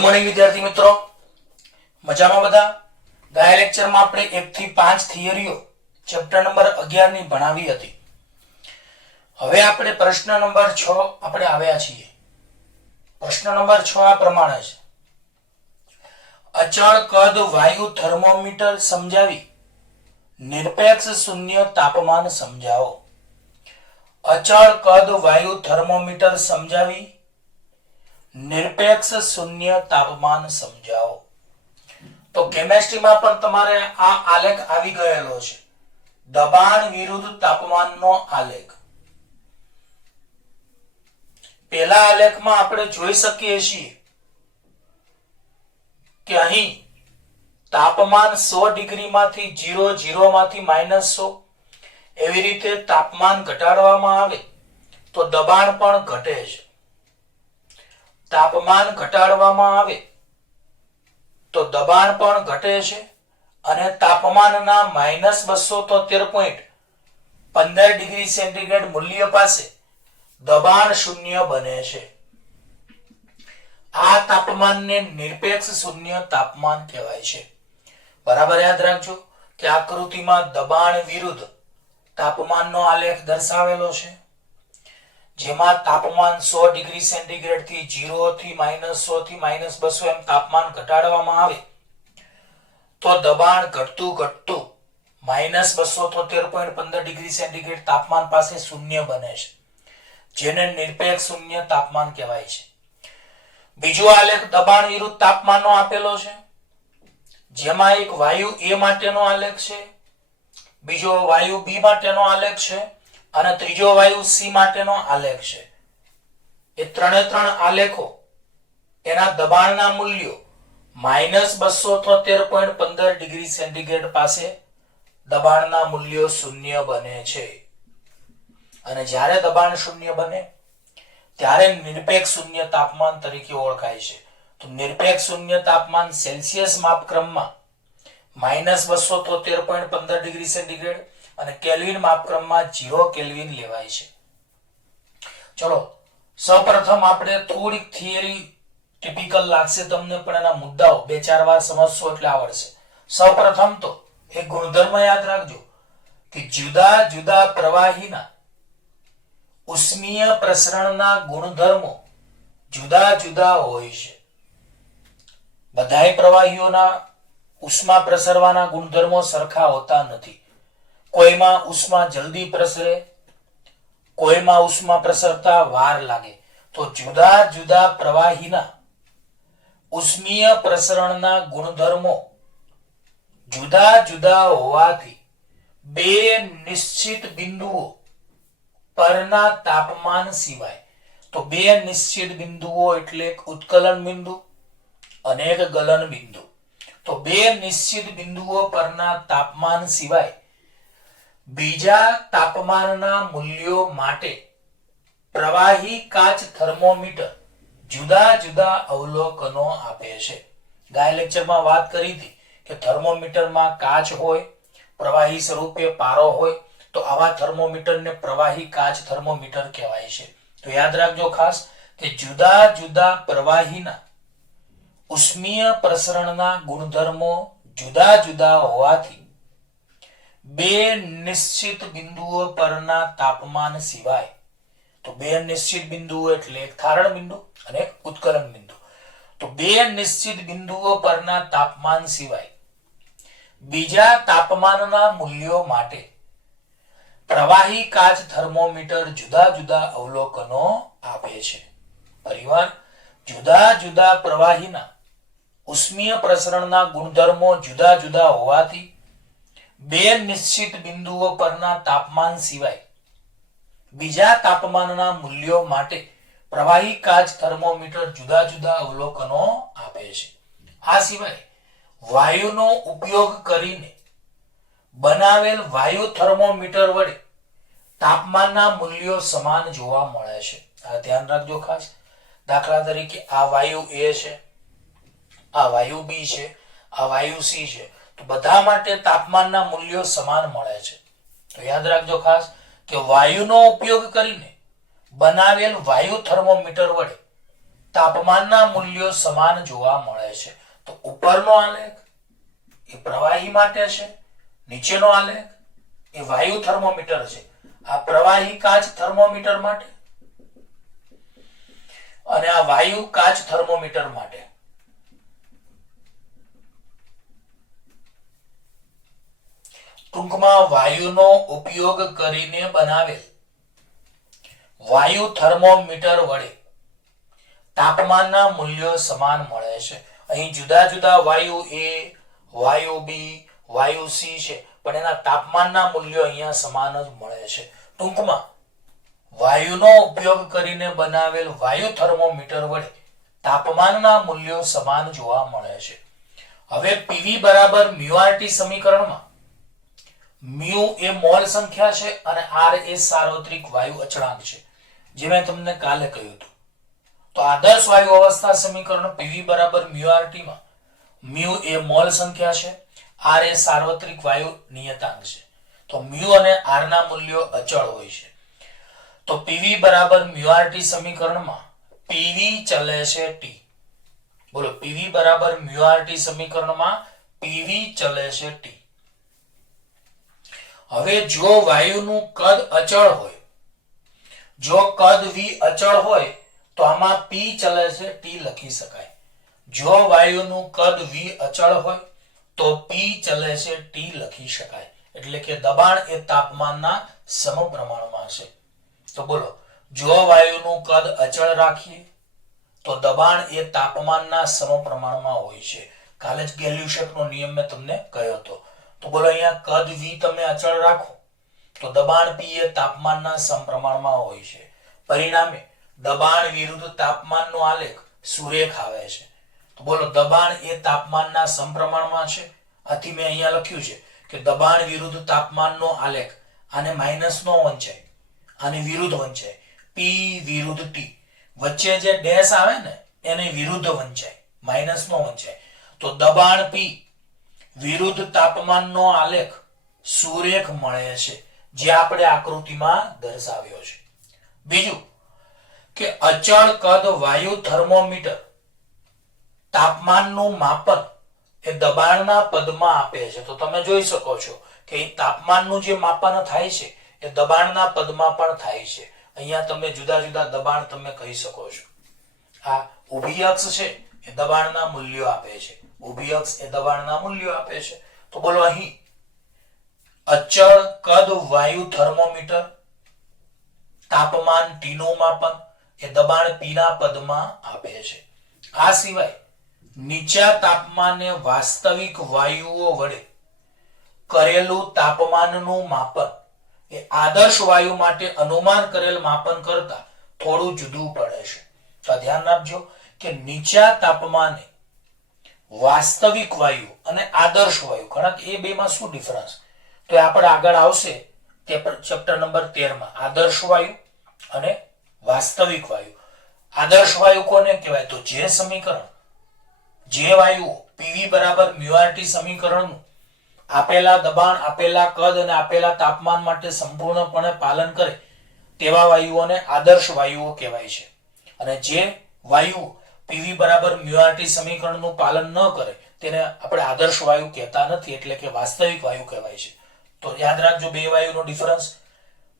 Good morning વિદ્યાર્થી મિત્રો, મજામાં બધા? ગયા લેક્ચરમાં આપણે 1 થી 5 થિયરીઓ ચેપ્ટર નંબર 11 ની ભણાવી હતી. હવે આપણે પ્રશ્ન નંબર 6 આપણે આવ્યા છીએ. પ્રશ્ન નંબર 6 આ પ્રમાણે છે: અચળ કદ વાયુ થર્મોમીટર સમજાવી નિરપેક્ષ શૂન્ય તાપમાન સમજાવો. અચળ કદ વાયુ થર્મોમીટર સમજાવી નિરપેક્ષ શૂન્ય તાપમાન સમજાવો. તો કેમેસ્ટ્રીમાં પણ તમારે આ આલેખ આવી ગયેલો છે, દબાણ વિરુદ્ધ તાપમાનનો આલેખ. પહેલા આલેખમાં આપણે જોઈ શકીએ છીએ કે અહીં તાપમાન 100 ડિગ્રી માંથી 0 માંથી -100 એવી રીતે તાપમાન ઘટાડવામાં આવે તો દબાણ પણ ઘટે છે. તાપમાન ઘટાડવામાં આવે તો દબાણ પણ ઘટે છે અને તાપમાનના -273.15 ડિગ્રી સેન્ટીગ્રેડ મૂલ્ય પાસે દબાણ શૂન્ય બને છે. આ તાપમાનને નિરપેક્ષ શૂન્ય તાપમાન કહેવાય છે. બરાબર યાદ રાખજો કે આકૃતિમાં દબાણ વિરુદ્ધ તાપમાનનો આલેખ દર્શાવેલો છે, જેમાં તાપમાન 100 ડિગ્રી સેન્ટીગ્રેડ થી 0 થી -100 થી -200 એમ તાપમાન ઘટાડવામાં આવે તો દબાણ ઘટતું ઘટતું -273.15 ડિગ્રી સેન્ટીગ્રેડ તાપમાન પાસે શૂન્ય બને છે, જેને નિરપેક્ષ શૂન્ય તાપમાન કહેવાય છે. બીજો આલેખ દબાણ વિરુદ્ધ તાપમાનનો આપેલો છે, જેમાં એક વાયુ A માટેનો આલેખ છે, બીજો વાયુ B માટેનો આલેખ છે અને ત્રીજો વાયુ C માટેનો આલેખ છે. એ ત્રણે ત્રણ આલેખો એના દબાણના મૂલ્યો -273.15 ડિગ્રી સેન્ટીગ્રેડ પાસે દબાણના મૂલ્યો શૂન્ય બને છે. અને જ્યારે દબાણ શૂન્ય બને ત્યારે નિરપેક્ષ શૂન્ય તાપમાન તરીકે ઓળખાય છે. તો નિરપેક્ષ શૂન્ય તાપમાન સેલ્સિયસ માપક્રમમાં -273.15 ડિગ્રી સેન્ટીગ્રેડ અને કેલ્વિન માપક્રમમાં 0 કેલ્વિન લેવાય છે. ચલો સૌપ્રથમ આપણે થોડીક થિયરી ટિપિકલ લાગશે તમને, પણ એના મુદ્દાઓ 2-4 વાર સમજશો એટલે આવડશે. સૌપ્રથમ તો એક ગુણધર્મ યાદ રાખજો કે જુદા જુદા પ્રવાહીના ઉષ્મીય પ્રસરણના ગુણધર્મો જુદા જુદા હોય છે. બધાય પ્રવાહીઓના ઉષ્મા પ્રસરવાના ગુણધર્મો સરખા હોતા નથી. કોઈમાં ઉષ્મા જલ્દી પ્રસરે, કોઈમાં ઉષ્મા પ્રસરતા વાર લાગે. તો જુદા જુદા પ્રવાહીના ઉષ્મીય પ્રસરણના ગુણધર્મો જુદા જુદા હોવાથી બે નિશ્ચિત બિંદુઓ પરના તાપમાન સિવાય, તો બે નિશ્ચિત બિંદુઓ એટલે ઉત્કલન બિંદુ અને એક ગલન બિંદુ, તો બે નિશ્ચિત બિંદુઓ પરના તાપમાન સિવાય બીજા તાપમાનના મૂલ્યો માટે પ્રવાહી કાચ થર્મોમીટર જુદા જુદા અવલોકનો આપે છે. ગયા લેક્ચરમાં વાત કરી હતી કે થર્મોમીટરમાં કાચ હોય, પ્રવાહી સ્વરૂપે પારો હોય, તો આવા થર્મોમીટરને પ્રવાહી કાચ થર્મોમીટર કહેવાય છે. તો યાદ રાખજો ખાસ કે જુદા જુદા પ્રવાહીના ઉષ્મીય પ્રસરણના ગુણધર્મો જુદા જુદા હોવાથી બે નિશ્ચિત બિંદુઓ પરના તાપમાન સિવાય, તો બે નિશ્ચિત બિંદુઓ એટલે એક ઠારણ બિંદુ અને એક ઉત્કલન બિંદુ, તો બે નિશ્ચિત બિંદુઓ પરના તાપમાન સિવાય બીજા તાપમાનના મૂલ્યો માટે પ્રવાહી કાચ થર્મોમીટર જુદા જુદા અવલોકનો આપે છે. પરિવાર જુદા જુદા પ્રવાહીના ઉષ્મીય પ્રસરણના ગુણધર્મો જુદા જુદા હોવાથી બે નિશ્ચિત બિંદુઓ પરના તાપમાન સિવાય બીજા તાપમાનના મૂલ્યો માટે પ્રવાહી કાચ થર્મોમીટર જુદા જુદા અવલોકનો આપે છે. આ સિવાય વાયુનો ઉપયોગ કરીને બનાવેલ વાયુ થર્મોમીટર વડે તાપમાનના મૂલ્યો સમાન જોવા મળે છે. આ ધ્યાન રાખજો ખાસ. દાખલા તરીકે આ વાયુ A છે, આ વાયુ B છે, આ વાયુ C છે, તો બધા માટે તાપમાનના મૂલ્યો સમાન મળે છે. તો યાદ રાખજો ખાસ કે વાયુનો ઉપયોગ કરીને બનાવેલ વાયુ થર્મોમીટર વડે તાપમાનના મૂલ્યો સમાન જોવા મળે છે. તો ઉપરનો આલેખ એ પ્રવાહી માટે છે, નીચેનો આલેખ એ વાયુ થર્મોમીટર છે. આ પ્રવાહી કાચ થર્મોમીટર માટે અને આ વાયુ કાચ થર્મોમીટર માટે. ટૂંકમાં વાયુનો ઉપયોગ કરીને બનાવેલ વાયુ થર્મોમીટર વડે તાપમાનના મૂલ્યો સમાન મળે છે. અહીં જુદા જુદા વાયુ A, વાયુ B, વાયુ C છે, પણ એના તાપમાનના મૂલ્યો અહીંયા સમાન જ મળે છે. ટૂંકમાં વાયુનો ઉપયોગ કરીને બનાવેલ વાયુ થર્મોમીટર વડે તાપમાનના મૂલ્યો સમાન જોવા મળે છે. હવે PV બરાબર μRT સમીકરણમાં મ્યુ એ મોલ સંખ્યા છે અને R એ સાર્વત્રિક વાયુ અચળાંક છે, જે મેં તમને કાલે કહ્યું હતું. તો આદર્શ વાયુ અવસ્થા સમીકરણ PV બરાબર μRT માં મ્યુ એ મોલ સંખ્યા છે, R એ સાર્વત્રિક વાયુ નિયતાંક છે. તો મ્યુ અને R ના મૂલ્યો અચળ હોય છે. તો PV બરાબર μRT સમીકરણમાં PV ચલે છે T. બોલો, PV બરાબર μRT સમીકરણમાં PV ચલે છે T. હવે જો વાયુનું કદ અચળ હોય, જો કદ V અચળ હોય તો આમાં P ચલે છે T લખી શકાય. જો વાયુનું કદ V અચળ હોય તો P ચલે છે T લખી શકાય. એટલે કે દબાણ એ તાપમાનના સમપ્રમાણમાં છે. તો બોલો, જો વાયુનું કદ અચળ રાખીએ તો દબાણ એ તાપમાનના સમપ્રમાણમાં હોય છે. કાલે જ ગેલ્યુશેકનો નિયમ મેં તમને કહ્યો હતો. તો બોલો, અહીંયા કદ V તમે અચળ રાખો તો દબાણ P એ તાપમાનના સમપ્રમાણમાં હોય છે. પરિણામે દબાણ વિરુદ્ધ તાપમાનનો આલેખ સુરેખ આવે છે. તો બોલો, દબાણ એ તાપમાનના સમપ્રમાણમાં છે. આથી મેં અહીંયા લખ્યું છે કે દબાણ વિરુદ્ધ તાપમાનનો આલેખ આને માઈનસ નો વંચાય, આને વિરુદ્ધ વંચાય. P વિરુદ્ધ T વચ્ચે જે ડેશ આવે ને એને વિરુદ્ધ વંચાય, માઈનસ નો વંચાય. તો દબાણ P વિરુદ્ધ તાપમાનનો આલેખ સુરેખ મળે છે, જે આપણે આકૃતિમાં દર્શાવ્યો છે. બીજું કે અચળ કદ વાયુ થર્મોમીટર તાપમાનનું માપન એ દબાણના પદમાં આપે છે. તો તમે જોઈ શકો છો કે તાપમાનનું જે માપન થાય છે એ દબાણના પદમાં પણ થાય છે. અહીંયા તમે જુદા જુદા દબાણ તમે કહી શકો છો. આ ઊભી અક્ષ છે એ દબાણના મૂલ્યો આપે છે, ઊભી અક્ષ એ દબાણના મૂલ્યો આપે છે. તો બોલો, અહીં અચળ કદ વાયુ થર્મોમીટર તાપમાન T નું માપન એ દબાણ P ના પદમાં આપે છે. આ સિવાય નીચા તાપમાને વાસ્તવિક વાયુઓ વડે કરેલું તાપમાનનું માપન એ આદર્શ વાયુ માટે અનુમાન કરેલ માપન કરતા થોડું જુદું પડે છે. તો ધ્યાન રાખજો કે નીચા તાપમાને વાસ્તવિક વાયુ અને આદર્શ વાયુ, ઘણા એ બેમાં શું ડિફરન્સ, તો આપણે આગળ આવશે તે ચેપ્ટર નંબર 13 માં. આદર્શ વાયુ અને વાસ્તવિક વાયુ. આદર્શ વાયુ કોને કહેવાય? તો જે સમીકરણ, જે વાયુઓ PV બરાબર μRT સમીકરણનું આપેલા દબાણ, આપેલા કદ અને આપેલા તાપમાન માટે સંપૂર્ણપણે પાલન કરે તેવા વાયુઓને આદર્શ વાયુઓ કહેવાય છે. અને જે વાયુ PV બરાબર μRT સમીકરણનું પાલન ન કરે તેને આપણે આદર્શ વાયુ કહેતા નથી, એટલે કે વાસ્તવિક વાયુ કહેવાય છે. તો યાદ રાખજો બે વાયુનો ડિફરન્સ.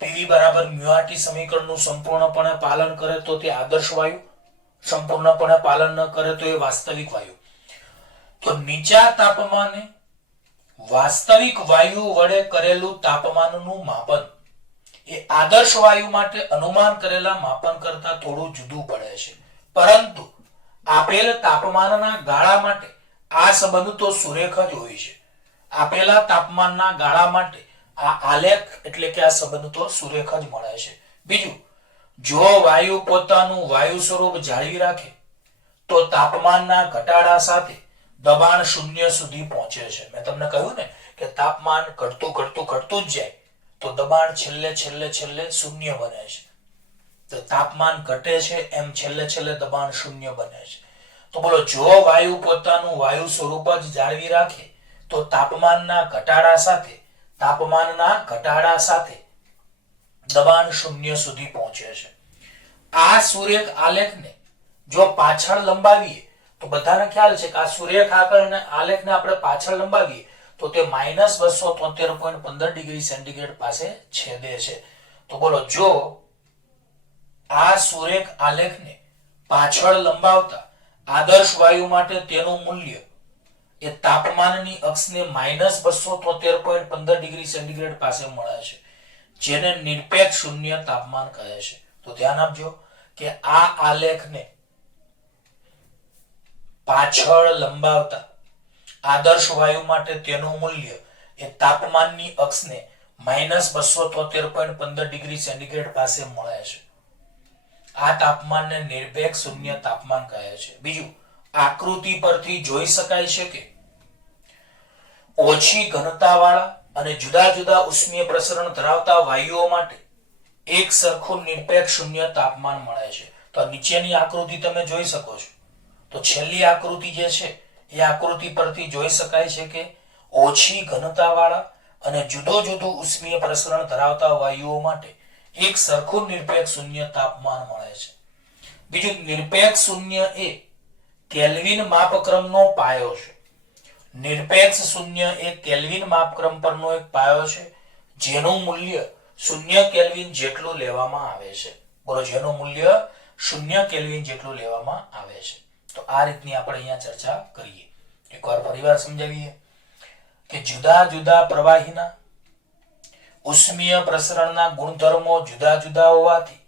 PV બરાબર μRT સમીકરણનું સંપૂર્ણપણે પાલન કરે તો તે આદર્શ વાયુ, સંપૂર્ણપણે પાલન ન કરે તો એ વાસ્તવિક વાયુ. તો નીચા તાપમાને વાસ્તવિક વાયુ વડે કરેલું તાપમાનનું માપન એ આદર્શ વાયુ માટે અનુમાન કરેલા માપન કરતા થોડું જુદું પડે છે. પરંતુ આપેલ તાપમાનના ગાળા માટે આ સંબંધ તો સુરેખ જ હોય છે. આપેલા તાપમાનના ગાળા માટે આ આલેખ એટલે કે આ સંબંધ તો સુરેખ જ મળે છે. બીજું, જો વાયુ પોતાનું વાયુ સ્વરૂપ જાળવી રાખે તો તાપમાનના ઘટાડા સાથે દબાણ શૂન્ય સુધી પહોંચે છે. મેં તમને કહ્યું ને કે તાપમાન ઘટતું જ જાય તો દબાણ છેલ્લે શૂન્ય બને છે. તો તાપમાન ઘટે છે એમ છેલ્લે દબાણ શૂન્ય બને છે. તો બોલો, જો વાયુ પોતાનું વાયુ સ્વરૂપ જ જાળવી રાખે તો તાપમાનના ઘટાડા સાથે દબાણ શૂન્ય સુધી પહોંચે છે. આ સુરેખ આલેખને જો પાછળ લંબાવીએ તો બધાને ખ્યાલ છે કે આ સૂર્યરેખ આલેખને આપણે પાછળ લંબાવીએ તો તે -273.15 ડિગ્રી સેન્ટીગ્રેડ પાસે છેદે છે. તો બોલો, જો આ સૂર્યરેખ આલેખને પાછળ લંબાવતા આદર્શ વાયુ માટે તેનું મૂલ્ય એ તાપમાનની અક્ષને -273.15 ડિગ્રી સેન્ટીગ્રેડ પાસે મળે છે, જેને નિરપેક્ષ શૂન્ય તાપમાન કહે છે. તો ધ્યાન આપજો કે આ આલેખને પાછળ લંબાવતા આદર્શ વાયુ માટે તેનું મૂલ્ય એ તાપમાનની અક્ષને -273.15 ડિગ્રી સેન્ટીગ્રેડ પાસે મળે છે. આ તાપમાનને નિરપેક્ષ શૂન્ય તાપમાન કહે છે. બીજું, આકૃતિ પરથી જોઈ શકાય છે કે ઓછી ઘનતાવાળા અને જુદા જુદા ઉષ્મીય પ્રસરણ ધરાવતા વાયુઓ માટે એક સરખું નિરપેક્ષ શૂન્ય તાપમાન મળે છે. તો નીચેની આકૃતિ તમે જોઈ શકો છો. તો છેલ્લી આકૃતિ જે છે એ આકૃતિ પરથી જોઈ શકાય છે કે ઓછી ઘનતાવાળા અને જુદો જુદું ઉષ્મીય પ્રસરણ ધરાવતા વાયુઓ માટે એક સરખું નિરપેક્ષ શૂન્ય તાપમાન મળે છે. બીજું, નિરપેક્ષ શૂન્ય એ કેલ્વિન માપક્રમનો પાયો છે. નિરપેક્ષ શૂન્ય એ કેલ્વિન માપક્રમ પરનો એક પાયો છે, જેનું મૂલ્ય 0 કેલ્વિન જેટલું લેવામાં આવે છે. બોલો, જેનું મૂલ્ય 0 કેલ્વિન જેટલું લેવામાં આવે છે. તો આ રીતની આપણે અહીંયા ચર્ચા કરીએ. એકવાર ફરીવાર સમજાવીએ કે જુદા જુદા પ્રવાહીના ઉષ્મીય પ્રસરણના ગુણધર્મો જુદા જુદા હોવાથી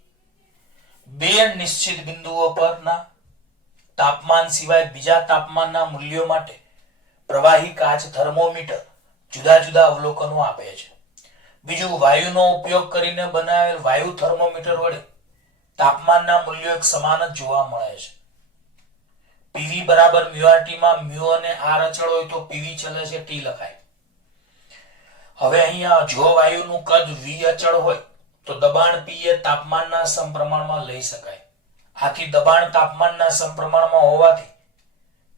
બે નિશ્ચિત બિંદુઓ પરના તાપમાન સિવાય બીજા તાપમાનના મૂલ્યો માટે પ્રવાહી કાચ થર્મોમીટર જુદા જુદા અવલોકનો આપે છે. બીજું, વાયુનો ઉપયોગ કરીને બનાવેલ વાયુ થર્મોમીટર વડે તાપમાનના મૂલ્યો એક સમાન જ જોવા મળે છે. પીવી બરાબર μRT માં મ્યુ અને આર અચળ હોય તો પીવી ચલે છે ટી લખાય. હવે અહીંયા જો વાયુનું કદ v અચળ હોય તો દબાણ p એ તાપમાનના સમપ્રમાણમાં લઈ શકાય. આથી દબાણ તાપમાનના સમપ્રમાણમાં હોવાથી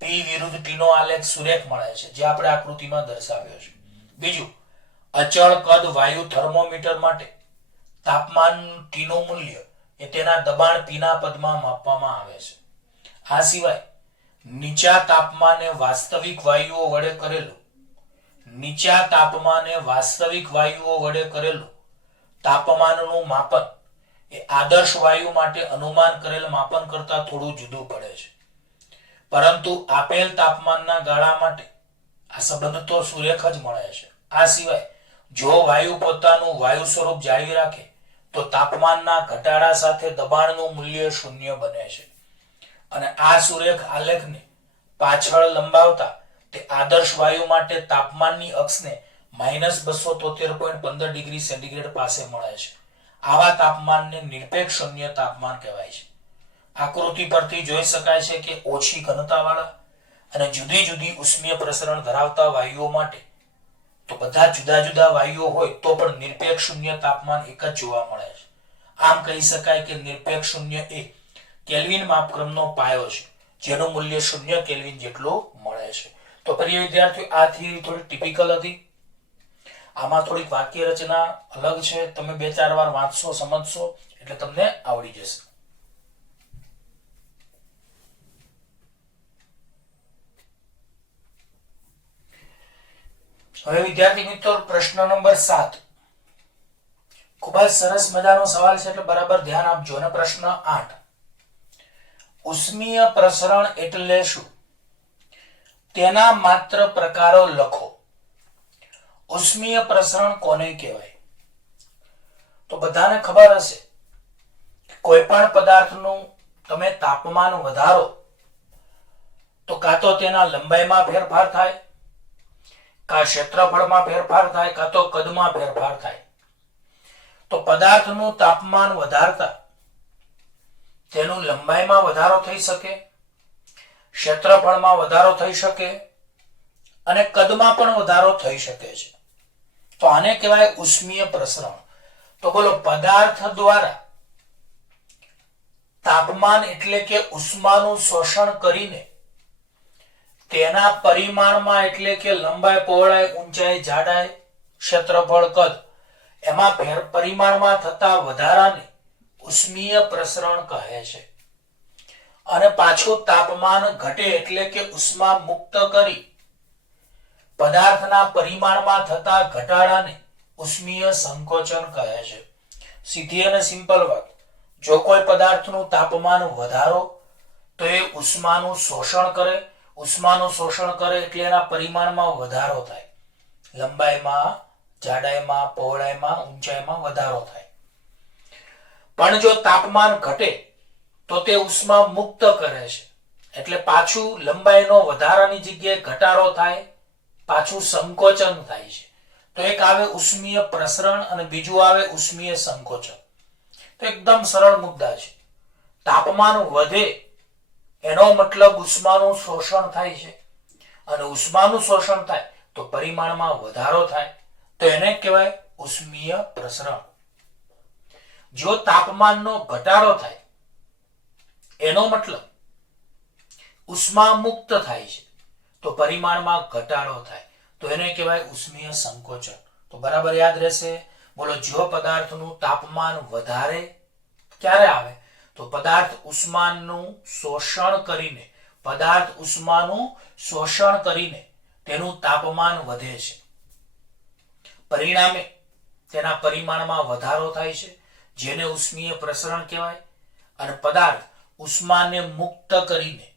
p વિરુદ્ધ t નો આલેખ સુરેખ મળે છે, જે આપણે આકૃતિમાં દર્શાવ્યો છે. બીજું, અચળ કદ વાયુ થર્મોમીટર માટે તાપમાન t નું મૂલ્ય એ તેના દબાણ p ના પદમાં માપવામાં આવે છે. આ સિવાય નીચા તાપમાને વાસ્તવિક વાયુઓ વડે કરેલું તાપમાનનું માપન એ આદર્શ વાયુ માટે અનુમાન કરેલ માપન કરતા થોડું જુદું પડે છે. પરંતુ આપેલ તાપમાનના ગાળા માટે આ સંબંધ તો સુરેખ જ મળે છે. આ સિવાય જો વાયુ પોતાનું વાયુ સ્વરૂપ જાળવી રાખે તો તાપમાનના ઘટાડા સાથે દબાણનું મૂલ્ય 0 બને છે. અને આ સુરેખ આલેખને પાછળ લંબાવતા તે આદર્શ વાયુ માટે તાપમાનની અક્ષને -273.15 ડિગ્રી સેન્ટીગ્રેડ પાસે મળે છે. આવા તાપમાનને નિરપેક્ષ શૂન્ય તાપમાન કહેવાય છે. આકૃતિ પરથી જોઈ શકાય છે કે ઓછી ઘનતાવાળા અને જુદી જુદી ઉષ્મીય પ્રસરણ ધરાવતા વાયુઓ માટે તો બધા જુદા જુદા વાયુઓ હોય તો પણ નિરપેક્ષ શૂન્ય તાપમાન એક જ જોવા મળે છે. આમ કહી શકાય કે નિરપેક્ષ શૂન્ય એ કેલ્વિન માપક્રમનો પાયો છે, જેનું મૂલ્ય 0 કેલ્વિન જેટલું મળે છે. તો પ્રિય વિદ્યાર્થીઓ, આ થિયરી થોડી ટિપિકલ હતી. આમાં થોડીક વાક્ય રચના અલગ છે. તમે 2-4 વાર વાંચશો, સમજશો એટલે તમને આવડી જશે. હવે વિદ્યાર્થી મિત્રો, પ્રશ્ન નંબર 7 ખૂબ જ સરસ મજાનો સવાલ છે, એટલે બરાબર ધ્યાન આપજો. અને પ્રશ્ન 8, ઉષ્મીય પ્રસરણ એટલે શું? તેના માત્ર પ્રકારો લખો. ઉષ્મીય પ્રસરણ કોને કહેવાય? તો બધાને ખબર હશે કોઈ પણ પદાર્થનું તમે તાપમાન વધારો તો કાં તો તેના લંબાઈમાં ફેરફાર થાય, કાં ક્ષેત્રફળમાં ફેરફાર થાય, કાં તો કદમાં ફેરફાર થાય. તો પદાર્થનું તાપમાન વધારતા તેનું લંબાઈમાં વધારો થઈ શકે, ક્ષેત્રફળમાં વધારો થઈ શકે અને કદમાં પણ વધારો થઈ શકે છે. તો આને કહેવાય ઉષ્મીય પ્રસરણ. તો બોલો, પદાર્થ દ્વારા તાપમાન એટલે કે ઉષ્માનું શોષણ કરીને તેના પરિમાણમાં એટલે કે લંબાઈ, પહોળાઈ, ઊંચાઈ, જાડાઈ, ક્ષેત્રફળ, કદ એમાં પરિમાણમાં થતા વધારાને ઉષ્મીય પ્રસરણ કહે છે. અને પાછું તાપમાન ઘટે એટલે કે ઉષ્મા મુક્ત કરી પદાર્થના પરિમાણમાં થતા ઘટાડાને ઉષ્મીય સંકોચન કહે છે. સીધી અને સિમ્પલ વાત, જો કોઈ પદાર્થનું તાપમાન વધારો તો એ ઉષ્માનું શોષણ કરે. ઉષ્માનું શોષણ કરે એટલે એના પરિમાણમાં વધારો થાય, લંબાઈમાં, જાડાઈમાં, પહોળાઈમાં, ઊંચાઈમાં વધારો થાય. પણ જો તાપમાન ઘટે તો તે ઉષ્મા મુક્ત કરે છે એટલે પાછું લંબાઈનો વધારાની જગ્યાએ ઘટાડો થાય, પાછું સંકોચન થાય છે. તો એક આવે ઉષ્મીય પ્રસરણ અને બીજું આવે ઉષ્મીય સંકોચન. તો એકદમ સરળ મુદ્દા છે. તાપમાન વધે એનો મતલબ ઉષ્માનું શોષણ થાય છે અને ઉષ્માનું શોષણ થાય તો પરિમાણમાં વધારો થાય, તો એને કહેવાય ઉષ્મીય પ્રસરણ. જો તાપમાનનો ઘટાડો થાય એનો મતલબ ઉષ્મા મુક્ત થાય છે તો પરિમાણમાં ઘટાડો થાય, તો એને કહેવાય ઉષ્મીય સંકોચન. તો બરાબર યાદ રહેશે. બોલો, જો પદાર્થનું તાપમાન વધારે ક્યારે આવે? તો પદાર્થ ઉષ્માનું શોષણ કરીને તેનું તાપમાન વધે છે, પરિણામે તેના પરિમાણમાં વધારો થાય છે, જેને ઉષ્મીય પ્રસરણ કહેવાય. અને પદાર્થ ઉષ્માને મુક્ત કરીને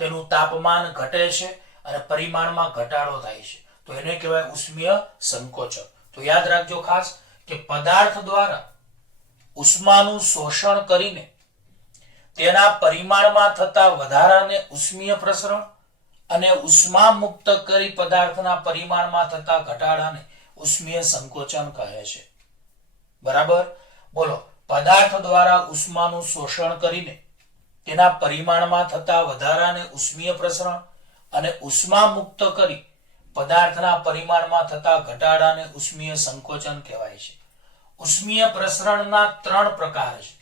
તેનું તાપમાન ઘટે છે અને પરિમાણમાં ઘટાડો થાય છે, તો એને કહેવાય ઉષ્મીય સંકોચન. તો યાદ રાખજો ખાસ કે પદાર્થ દ્વારા ઉષ્માનું શોષણ કરીને તેના પરિમાણમાં થતા વધારાને ઉષ્મીય પ્રસરણ અને ઉષ્મા મુક્ત કરી પદાર્થના પરિમાણમાં થતા ઘટાડાને ઉષ્મીય સંકોચન કહે છે. બરાબર. બોલો, પદાર્થ દ્વારા ઉષ્માનું શોષણ કરીને તેના પરિમાણમાં થતા વધારાને ઉષ્મીય પ્રસરણ અને ઉષ્મા મુક્ત કરી પદાર્થના પરિમાણમાં થતા ઘટાડાને ઉષ્મીય સંકોચન કહેવાય છે. ઉષ્મીય પ્રસરણના 3 પ્રકાર છે.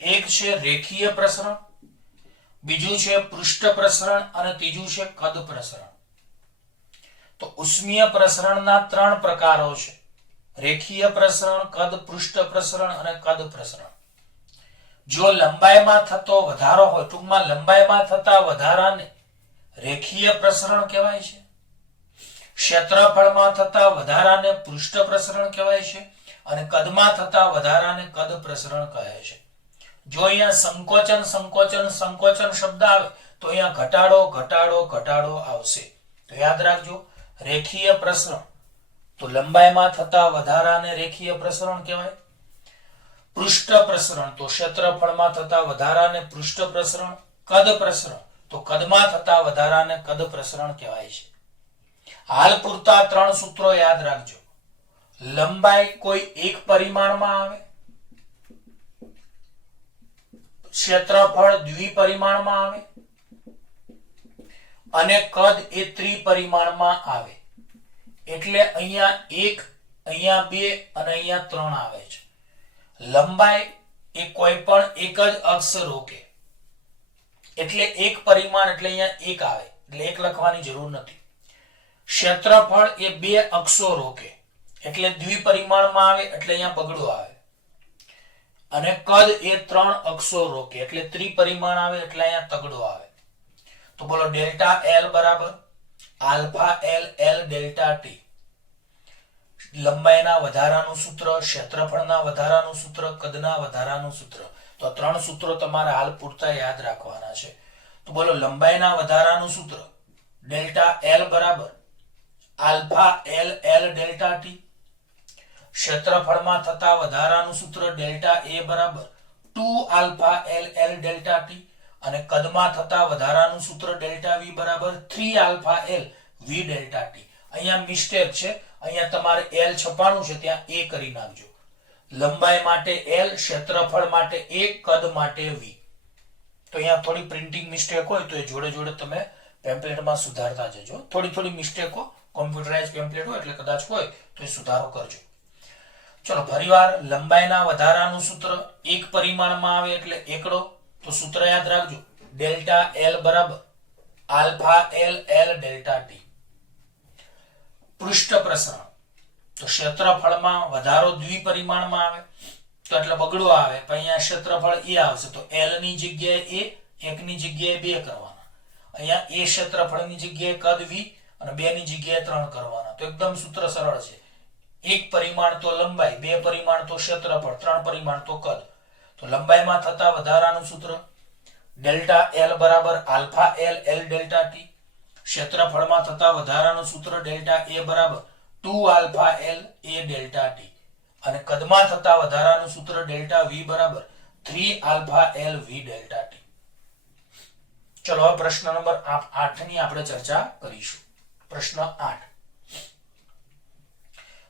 એક છે રેખીય પ્રસરણ, બીજું છે પૃષ્ઠ પ્રસરણ અને ત્રીજું છે કદ પ્રસરણ. તો ઉષ્મીય પ્રસરણના 3 પ્રકારો છે: રેખીય પ્રસરણ, કદ પૃષ્ઠ પ્રસરણ અને કદ પ્રસરણ. જો લંબાઈમાં થતો વધારો હોય, ટૂંકમાં લંબાઈમાં થતા વધારાને રેખીય પ્રસરણ કહેવાય છે. ક્ષેત્રફળમાં થતા વધારાને પૃષ્ઠ પ્રસરણ કહેવાય છે અને કદમાં થતા વધારાને કદ પ્રસરણ કહે છે. જો અહીંયા સંકોચન સંકોચન સંકોચન શબ્દ આવે તો અહીંયા ઘટાડો ઘટાડો ઘટાડો આવશે. તો યાદ રાખજો, રેખીય પ્રસરણ તો લંબાઈમાં થતા વધારાને રેખીય પ્રસરણ કહેવાય. પૃષ્ઠ પ્રસરણ તો ક્ષેત્રફળમાં થતા વધારાને પૃષ્ઠ પ્રસરણ. કદ પ્રસરણ તો કદમાં થતા વધારાને કદ પ્રસરણ કહેવાય છે. હાલ પૂરતા 3 સૂત્રો યાદ રાખજો. લંબાઈ કોઈ એક પરિમાણમાં આવે, ક્ષેત્રફળ દ્વિપરિમાણમાં આવે અને કદ એ ત્રિપરિમાણમાં આવે. એટલે અહીંયા 1, અહીંયા 2 અને અહીંયા 3 આવે છે. લંબાઈ એ કોઈ પણ એક જ અક્ષ રોકે, એટલે એક પરિમાણ એટલે અહીંયા 1 આવે, એટલે 1 લખવાની જરૂર નથી. ક્ષેત્રફળ એ 2 અક્ષો રોકે, એટલે દ્વિપરિમાણમાં આવે, એટલે અહીંયા બગડો આવે. અને કદ એ 3 અક્ષો રોકે, એટલે ત્રિપરિમાણ આવે, એટલે અહીંયા તગડો આવે. તો બોલો, ડેલ્ટા એલ બરાબર alpha L L delta T. લંબાઈના વધારાનું સૂત્ર, ક્ષેત્રફળના વધારાનું સૂત્ર, કદના વધારાનું સૂત્ર. તો 3 સૂત્રો તમારે હાલ પૂરતા યાદ રાખવાના છે. તો બોલો, લંબાઈના વધારાનું સૂત્ર ડેલ્ટા એલ બરાબર alpha L L delta T. ક્ષેત્રફળમાં થતા વધારાનું સૂત્ર ડેલ્ટા એ બરાબર 2 alpha L L delta T અને કદમાં થતા વધારાનું સૂત્ર ડેલ્ટા વી બરાબર 3 alpha L V delta T. અહીંયા મિસ્ટેક છે, અહીંયા તમારે એલ છપાણું છે ત્યાં એ કરી નાખજો. લંબાઈ માટે એલ, ક્ષેત્રફળ માટે એ, કદ માટે વી. તો અહીંયા થોડી પ્રિન્ટિંગ મિસ્ટેક હોય તો એ જોડે જોડે તમે પેમ્પલેટમાં સુધારતા જજો. થોડી મિસ્ટેકો કોમ્પ્યુટરાઇઝ પેમ્પલેટ હોય એટલે કદાચ હોય તો એ સુધારો કરજો. ચલો ફરીવાર, લંબાઈના વધારાનું સૂત્ર એક પરિમાણમાં આવે એટલે એકડો. તો સૂત્ર યાદ રાખજો, ડેલ્ટા એલ બરાબર alpha L L delta T. પૃષ્ઠ પ્રસરણ તો ક્ષેત્રફળમાં વધારો દ્વિપરિમાણમાં આવે તો એટલે બગડો આવે, પણ અહીંયા ક્ષેત્રફળ એ આવશે, તો L ની જગ્યાએ A, 1 ની જગ્યાએ 2 કરવાના. અહીંયા A ક્ષેત્રફળની જગ્યાએ કદ V અને 2 ની જગ્યાએ 3 કરવાના. તો એકદમ સૂત્ર સરળ છે. 1 પરિમાણ તો લંબાઈ, 2 પરિમાણ તો ક્ષેત્રફળ, 3 પરિમાણ તો કદ. તો લંબાઈમાં થતા વધારાનું સૂત્ર ડેલ્ટા L બરાબર alpha L L delta T. ક્ષેત્રફળમાં થતા વધારાનું સૂત્ર ડેલ્ટા A બરાબર 2 alpha L A delta T. અને કદમાં થતા વધારાનું સૂત્ર ડેલ્ટા V બરાબર 3 alpha L V delta T. ચલો હવે પ્રશ્ન નંબર 8 ની આપણે ચર્ચા કરીશું. પ્રશ્ન 8.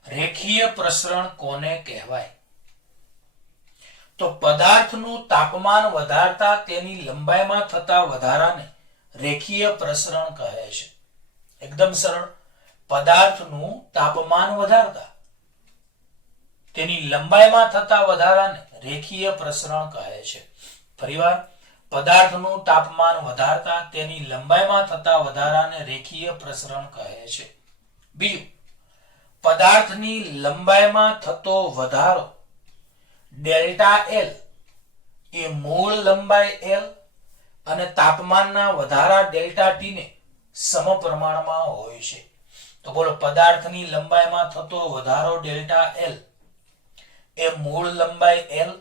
રેખીય પ્રસરણ કોને કહેવાય? તો પદાર્થનું તાપમાન વધારતા તેની લંબાઈમાં થતા વધારાને રેખીય પ્રસરણ કહે છે. એકદમ સરળ. પદાર્થનું તાપમાન વધારતા તેની લંબાઈમાં થતા વધારાને રેખીય પ્રસરણ કહે છે. ફરીવાર, પદાર્થનું તાપમાન વધારતા તેની લંબાઈમાં થતા વધારાને રેખીય પ્રસરણ કહે છે. બીજું, પદાર્થની લંબાઈમાં થતો વધારો ડેલ્ટા L એ મૂળ લંબાઈ L અને તાપમાનના વધારા ડેલ્ટા T ને સમપ્રમાણમાં હોય છે. તો બોલો, પદાર્થની લંબાઈમાં થતો વધારો ડેલ્ટા L એ મૂળ લંબાઈ L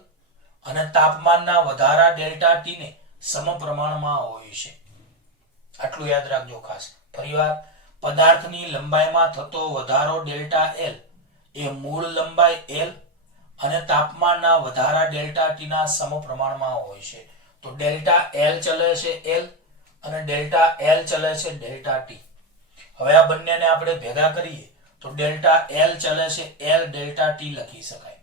અને તાપમાનના વધારા ડેલ્ટા T ને સમપ્રમાણમાં હોય છે. આટલું યાદ રાખજો ખાસ. ફરીવાર, પદાર્થની લંબાઈમાં થતો વધારો ડેલ્ટા L એ મૂળ લંબાઈ L અને તાપમાનના વધારા ડેલ્ટા T ના સમપ્રમાણમાં હોય છે. તો ડેલ્ટા L ચલે છે L અને ડેલ્ટા L ચલે છે ડેલ્ટા T. હવે આ બંનેને આપણે ભેગા કરીએ તો ડેલ્ટા L ચલે છે L ડેલ્ટા T લખી શકાય.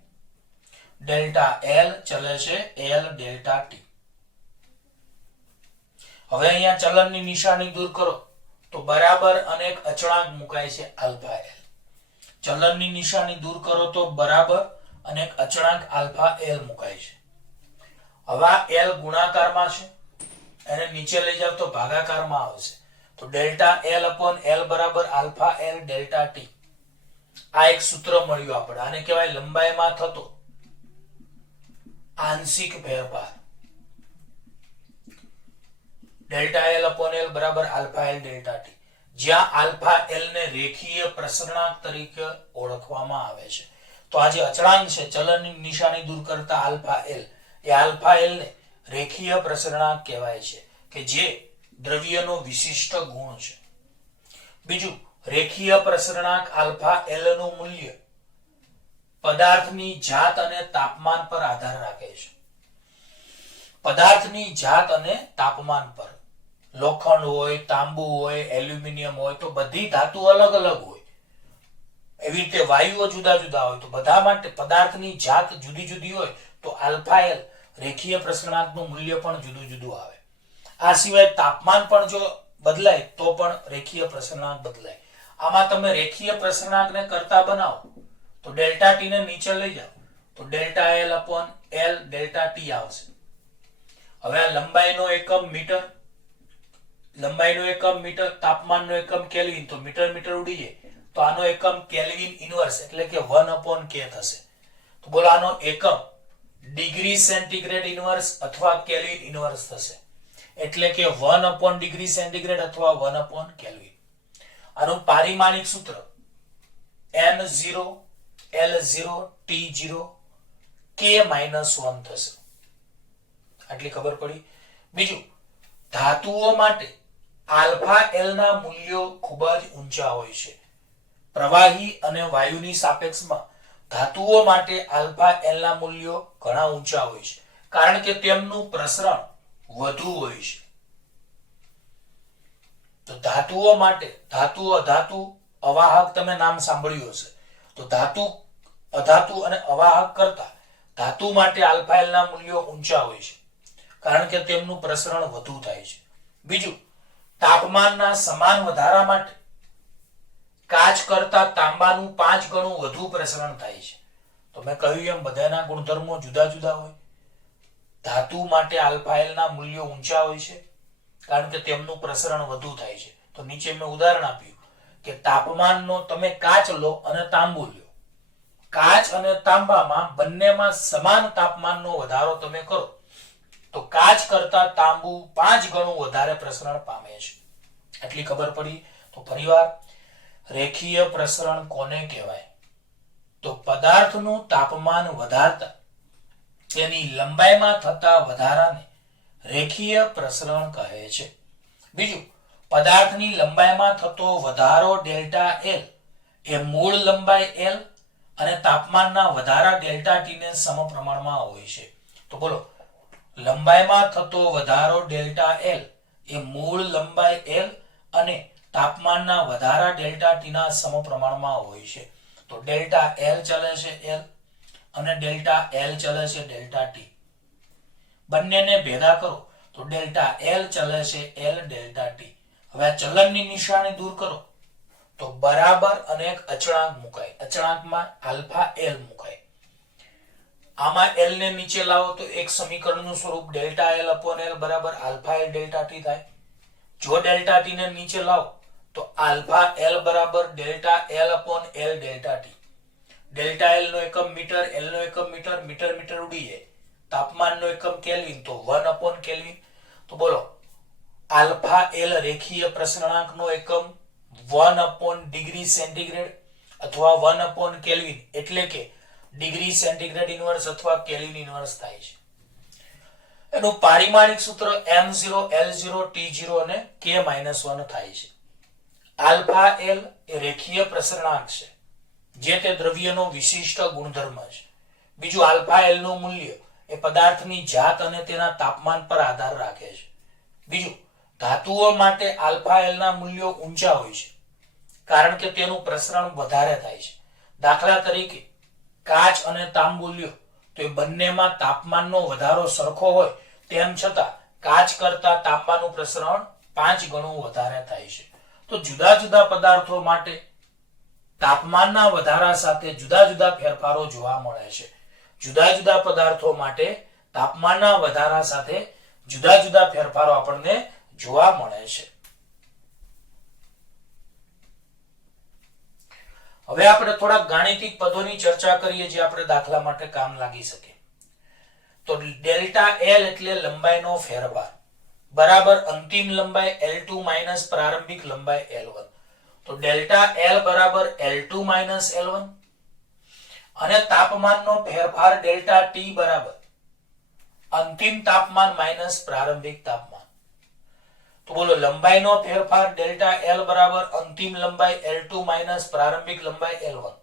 ડેલ્ટા L ચલે છે L ડેલ્ટા T. હવે અહીંયા ચલનની નિશાની દૂર કરો તો બરાબર અને એક અચળાંક મુકાય છે આલ્ફા L. ચલનની નિશાની દૂર કરો તો બરાબર અને એક અચળાંક આલ્ફા L મુકાય છે. હવે આ L ગુણાકારમાં છે, એને નીચે લઈ જાવ તો ભાગાકારમાં આવશે. તો ડેલ્ટા L અપોન L બરાબર આલ્ફા L ડેલ્ટા T. આ એક સૂત્ર મળ્યું આપણે. આને કહેવાય લંબાઈમાં થતો આંશિક ફેરફાર. ડેલ્ટા L અપોન L બરાબર આલ્ફા L ડેલ્ટા T, જ્યાં આલ્ફા L ને રેખીય પ્રસરણાંક તરીકે ઓળખવામાં આવે છે. તો આ જે અચળાંક છે, ચલનની નિશાની દૂર કરતા આલ્ફા L, એ આલ્ફા L ને રેખીય પ્રસરણાંક કહેવાય છે, કે જે દ્રવ્યનો વિશિષ્ટ ગુણ છે. બીજું, રેખીય પ્રસરણાંક આલ્ફા L નું મૂલ્ય પદાર્થની જાત અને તાપમાન પર આધાર રાખે છે. પદાર્થની જાત અને તાપમાન પર. લોખંડ હોય, તાંબુ હોય, એલ્યુમિનિયમ હોય, તો બધી ધાતુ અલગ અલગ હોય. એવી રીતે વાયુઓ જુદા જુદા હોય, તો બધા માટે પદાર્થની જાત જુદી જુદી હોય તો આલ્ફા L રેખીય પ્રસરણાંકનું મૂલ્ય પણ જુદું જુદું આવે. આ સિવાય તાપમાન પણ જો બદલાય તો પણ રેખીય પ્રસરણાંક બદલાય. આમાં તમે રેખીય પ્રસરણાંકને કરતા બનાવો તો ડેલ્ટા T ને નીચે લઈ જાઓ તો delta L upon L delta T આવશે. હવે આ લંબાઈનો એકમ મીટર, લંબાઈનો એકમ મીટર, તાપમાનનો એકમ કેલ્વિન, તો મીટર મીટર ઉડી જાય તો આનો એકમ કેલ્વિન ઇન્વર્સ એટલે કે 1 અપોન K થશે. તો બોલો, આનો એકમ ડિગ્રી સેન્ટીગ્રેડ ઇન્વર્સ અથવા કેલ્વિન ઇન્વર્સ થશે, એટલે કે 1 અપોન ડિગ્રી સેન્ટીગ્રેડ અથવા 1 અપોન કેલ્વિન. આનું પારિમાણિક સૂત્ર N0 L0 T0 K-1 થશે. આટલી ખબર પડી. બીજું, ધાતુઓ માટે આલ્ફા L ના મૂલ્યો ખૂબ જ ઊંચા હોય છે. પ્રવાહી અને વાયુની સાપેક્ષમાં ધાતુઓ માટે આલ્ફા L ના મૂલ્યો ઘણા ઊંચા હોય છે, કારણ કે તેમનું પ્રસરણ વધુ હોય છે. તો ધાતુઓ માટે, ધાતુ અધાતુ અવાહક તમે નામ સાંભળ્યું હશે. તો ધાતુ અધાતુ અને અવાહક કરતા ધાતુ માટે આલ્ફા L ના મૂલ્યો ઊંચા હોય છે, કારણ કે તેમનું પ્રસરણ વધુ થાય છે. બીજું, તાપમાનના સમાન વધારા માટે કાચ કરતા તાંબાનું 5 ગણું વધુ પ્રસરણ થાય છે. તો મેં કહ્યું એમ બધાના ગુણધર્મો જુદા જુદા હોય. ધાતુ માટે આલ્ફા L ના મૂલ્યો ઊંચા હોય છે, કારણ કે તેમનું પ્રસરણ વધુ થાય છે. તો નીચે મેં ઉદાહરણ આપ્યું કે તાપમાનનો તમે કાચ લો અને તાંબુ લો, કાચ અને તાંબામાં બંનેમાં સમાન તાપમાનનો વધારો તમે કરો તો કાચ કરતા તાંબુ 5 ગણું વધારે પ્રસરણ પામે છે. એટલી ખબર પડી. તો ફરીવાર, રેખીય પ્રસરણ કોને કહેવાય? તો પદાર્થનું તાપમાન વધારતા તેની લંબાઈમાં થતા વધારાને રેખીય પ્રસરણ કહે છે. બીજું, પદાર્થની લંબાઈમાં થતો વધારો ડેલ્ટા એલ એ મૂળ લંબાઈ એલ અને તાપમાનના વધારા ડેલ્ટા ટી ને સમપ્રમાણમાં હોય છે. તો બોલો, લંબાઈમાં થતો વધારો ડેલ્ટા એલ એ મૂળ લંબાઈ એલ અને તાપમાનના વધારા ડેલ્ટા ટી ના સમપ્રમાણમાં હોય છે. તો ડેલ્ટા એલ ચલે છે એલ અને ડેલ્ટા એલ ચલે છે ડેલ્ટા ટી. બંનેને ભેગા કરો તો ડેલ્ટા એલ ચલે છે એલ ડેલ્ટા ટી. હવે આ ચલનની નિશાની દૂર કરો તો બરાબર અને એક અચળાંક મુકાય. અચળાંકમાં આલ્ફા એલ મુકાય. આમાં એલ ને નીચે લાવો તો એક સમીકરણનું સ્વરૂપ ડેલ્ટા એલ અપોન એલ બરાબર આલ્ફા એલ ડેલ્ટા ટી થાય. જો ડેલ્ટા ટી ને નીચે લાવો તો આલ્ફા એલ બરાબર delta L upon L delta T. Delta L નો એકમ મીટર, એલ નો એકમ મીટર, મીટર મીટર ઉડી જાય. તાપમાનનો એકમ કેલ્વિન, તો 1 અપોન કેલ્વિન. તો બોલો, આલ્ફા એલ રેખીય પ્રસરણાંકનો એકમ 1 અપોન ડિગ્રી સેન્ટીગ્રેડ અથવા 1 અપોન કેલ્વિન એટલે કે ડિગ્રી સેન્ટીગ્રેડ ઇન્વર્સ અથવા કેલ્વિન ઇન્વર્સ થાય છે. એનું પારિમાણિક સૂત્ર m0 l0 t0 અને k-1 થાય છે. આલ્ફા એલ એ રેખીય પ્રસરણાંક છે જે તે દ્રવ્યનો વિશિષ્ટ ગુણધર્મ છે. બીજું, આલ્ફા એલ નું મૂલ્ય એ પદાર્થની જાત અને તેના તાપમાન પર આધાર રાખે છે. બીજું, ધાતુઓ માટે આલ્ફા એલ ના મૂલ્યો ઊંચા હોય છે કારણ કે તેનું પ્રસરણ વધારે થાય છે. દાખલા તરીકે, કાચ અને તાંબુ લ્યો તો એ બંનેમાં તાપમાનનો વધારો સરખો હોય તેમ છતાં કાચ કરતા તાંબાનું પ્રસરણ 5 ગણું વધારે થાય છે. તો જુદા જુદા પદાર્થો માટે તાપમાનના વધારા સાથે જુદા જુદા ફેરફારો જોવા મળે છે. જુદા જુદા પદાર્થો માટે તાપમાનના વધારા સાથે જુદા જુદા ફેરફારો આપણને જોવા મળે છે. હવે આપણે થોડા ગાણિતિક પદોની ચર્ચા કરીએ જે આપણે દાખલા માટે કામ લાગી શકે. તો ડેલ્ટા એલ એટલે લંબાઈનો ફેરફાર બરાબર અંતિમ લંબાઈ L2 માઈનસ પ્રારંભિક લંબાઈ L1. તો ડેલ્ટા એલ બરાબર L2 માઈનસ L1 અને તાપમાનનો ફેરફાર ડેલ્ટા ટી બરાબર અંતિમ તાપમાન માઈનસ પ્રારંભિક તાપમાન. તો બોલો, લંબાઈનો ફેરફાર ડેલ્ટા એલ બરાબર અંતિમ લંબાઈ L2 માઈનસ પ્રારંભિક લંબાઈ L1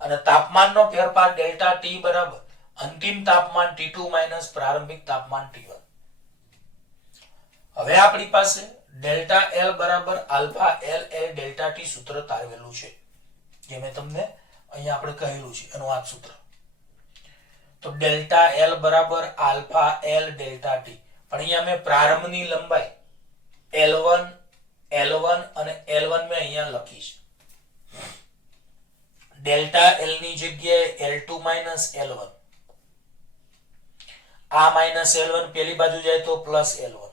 અને તાપમાનનો ફેરફાર ડેલ્ટા ટી બરાબર અંતિમ તાપમાન T2 માઈનસ પ્રારંભિક તાપમાન T1. હવે આપણી પાસે ડેલ્ટા એલ બરાબર alpha L A delta T સૂત્ર તારવેલું છે જે મેં તમને અહીંયા આપણે કહેલું છે એનું આ સૂત્ર. તો ડેલ્ટા એલ બરાબર આલ્ફા એલ ડેલ્ટા ટી, પણ અહીંયા મેં પ્રારંભની લંબાઈ L1 અને L1 મેં અહીંયા લખી છે. ડેલ્ટા એલ ની જગ્યાએ L2 માઈનસ L1, આ માઈનસ L1 પેલી બાજુ જાય તો પ્લસ L1.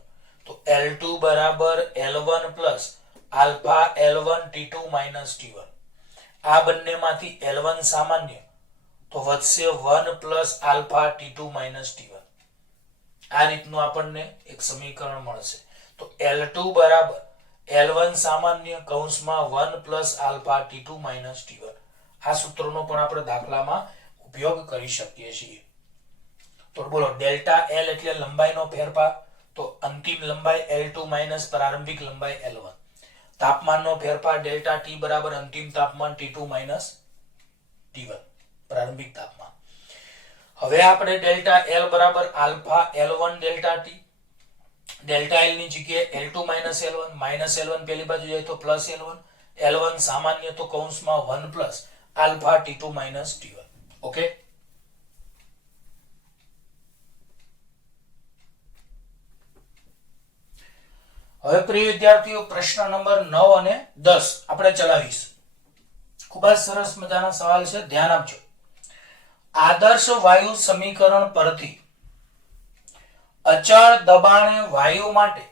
તો L2 બરાબર L1 plus alpha L1 T2 minus T1. આ બંનેમાંથી L1 સામાન્ય તો વધશે 1 plus alpha T2 minus T1. આ રીતનું આપણને એક સમીકરણ મળશે. તો L2 બરાબર L1 સામાન્ય કૌંસમાં 1 plus alpha T2 minus T1. આ સૂત્રનો પણ આપણે દાખલામાં ઉપયોગ કરી શકીએ છીએ. તો બોલો, ડેલ્ટા એલ એટલે લંબાઈનો ફેરફાર, તો અંતિમ લંબાઈ L2 માઈનસ પ્રારંભિક લંબાઈ L1. તાપમાનનો ફેરફાર ડેલ્ટા ટી બરાબર અંતિમ તાપમાન T2 માઈનસ T1 પ્રારંભિક તાપમાન. હવે આપણે ડેલ્ટા એલ બરાબર alpha L1 delta T, delta L ની જગ્યાએ L2 minus L1, minus L1 પેલી બાજુ જાય તો પ્લસ L1, L1 સામાન્ય તો કૌંસમાં 1 plus alpha T2 minus T1. Okay, હવે પ્રિય વિદ્યાર્થીઓ, પ્રશ્ન નંબર 9 અને 10 આપણે ચલાવીશું. ખૂબ જ સરસ મજાના સવાલ છે, ધ્યાન આપજો. આદર્શ વાયુ સમીકરણ પરથી અચળ દબાણે વાયુ માટે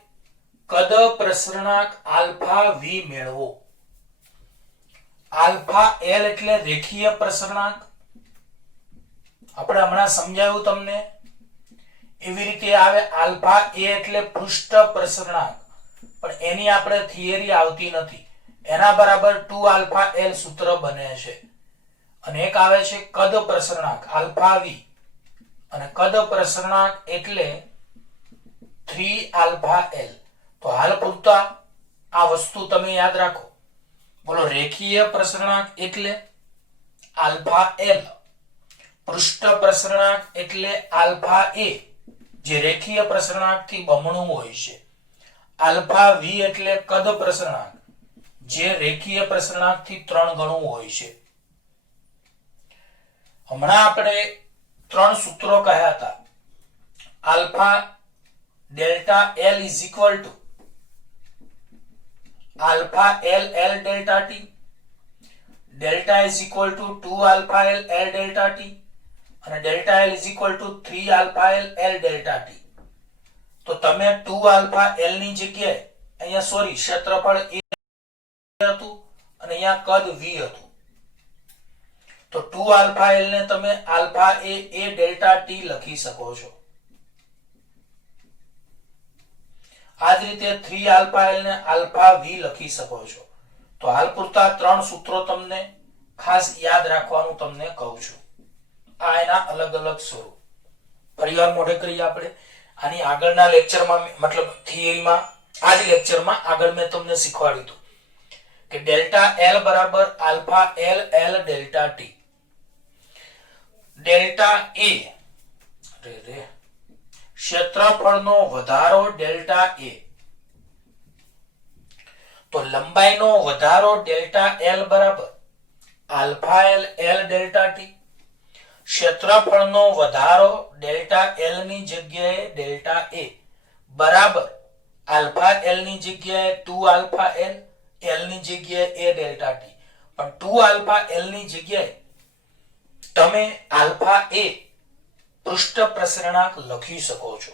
કદ પ્રસરણાંક આલ્ફા વી મેળવો. આલ્ફા એલ એટલે રેખીય પ્રસરણાંક. આપણે હમણાં સમજાવ્યું તમને. એવી રીતે આવે આલ્ફા એ એટલે પૃષ્ઠ પ્રસરણાંક, પણ એની આપણે થિયરી આવતી નથી. એના બરાબર 2 આલ્ફા એલ સૂત્ર બને છે. અને એક આવે છે કદ પ્રસરણાંક આલ્ફા વી, અને કદ પ્રસરણાંક એટલે 3 આલ્ફા એલ. તો હાલ પૂરતા આ વસ્તુ તમે યાદ રાખો. બોલો, રેખીય પ્રસરણાંક એટલે આલ્ફા એલ, પૃષ્ઠ પ્રસરણાંક એટલે આલ્ફા એ, જે રેખીય પ્રસરણાંક થી બમણું હોય છે. આલ્ફા વી એટલે કદ પ્રસરણાંક, જે રેખીય પ્રસરણાંક થી 3 ગણું હોય છે. હમણાં આપણે 3 સૂત્રો કહ્યા હતા. Alpha delta L is equal to alpha L L delta T, delta is equal to 2 alpha L L delta T, અને delta L is equal to 3 alpha L L delta T. તો તમે 2 આલ્ફા એલ ની જગ્યાએ અહીંયા sorry ક્ષેત્રફળ એ હતું અને અહીંયા કદ વી હતું. તો 2 આલ્ફા એલ ને તમે આલ્ફા એ ડેલ્ટા ટી લખી શકો છો. આ જ રીતે 3 આલ્ફા એલ ને આલ્ફા વી લખી શકો છો. તો હાલ પૂરતા 3 સૂત્રો તમને ખાસ યાદ રાખવાનું તમને કહું છું. આ એના અલગ અલગ સ્વરૂપ. ફરીવાર મોઢે કરીએ આપણે. આની આગળના લેક્ચરમાં મતલબ થિયરીમાં આ જ લેક્ચરમાં આગળ મેં તમને શીખવાડ્યું હતું કે ડેલ્ટા એલ બરાબર alpha L L delta T. Delta A ક્ષેત્રફળનો વધારો ડેલ્ટા એ, તો લંબાઈનો વધારો ડેલ્ટા એલ બરાબર alpha L L delta T. ક્ષેત્રફળનો વધારો ડેલ્ટા એલ ની જગ્યાએ ડેલ્ટા એ બરાબર આલ્ફા એલ ની જગ્યાએ 2 આલ્ફા એલ, એલ ની જગ્યાએ એ ડેલ્ટા ટી. પણ 2 આલ્ફા એલ ની જગ્યાએ તમે આલ્ફા એ પૃષ્ઠ પ્રસરણાંક લખી શકો છો.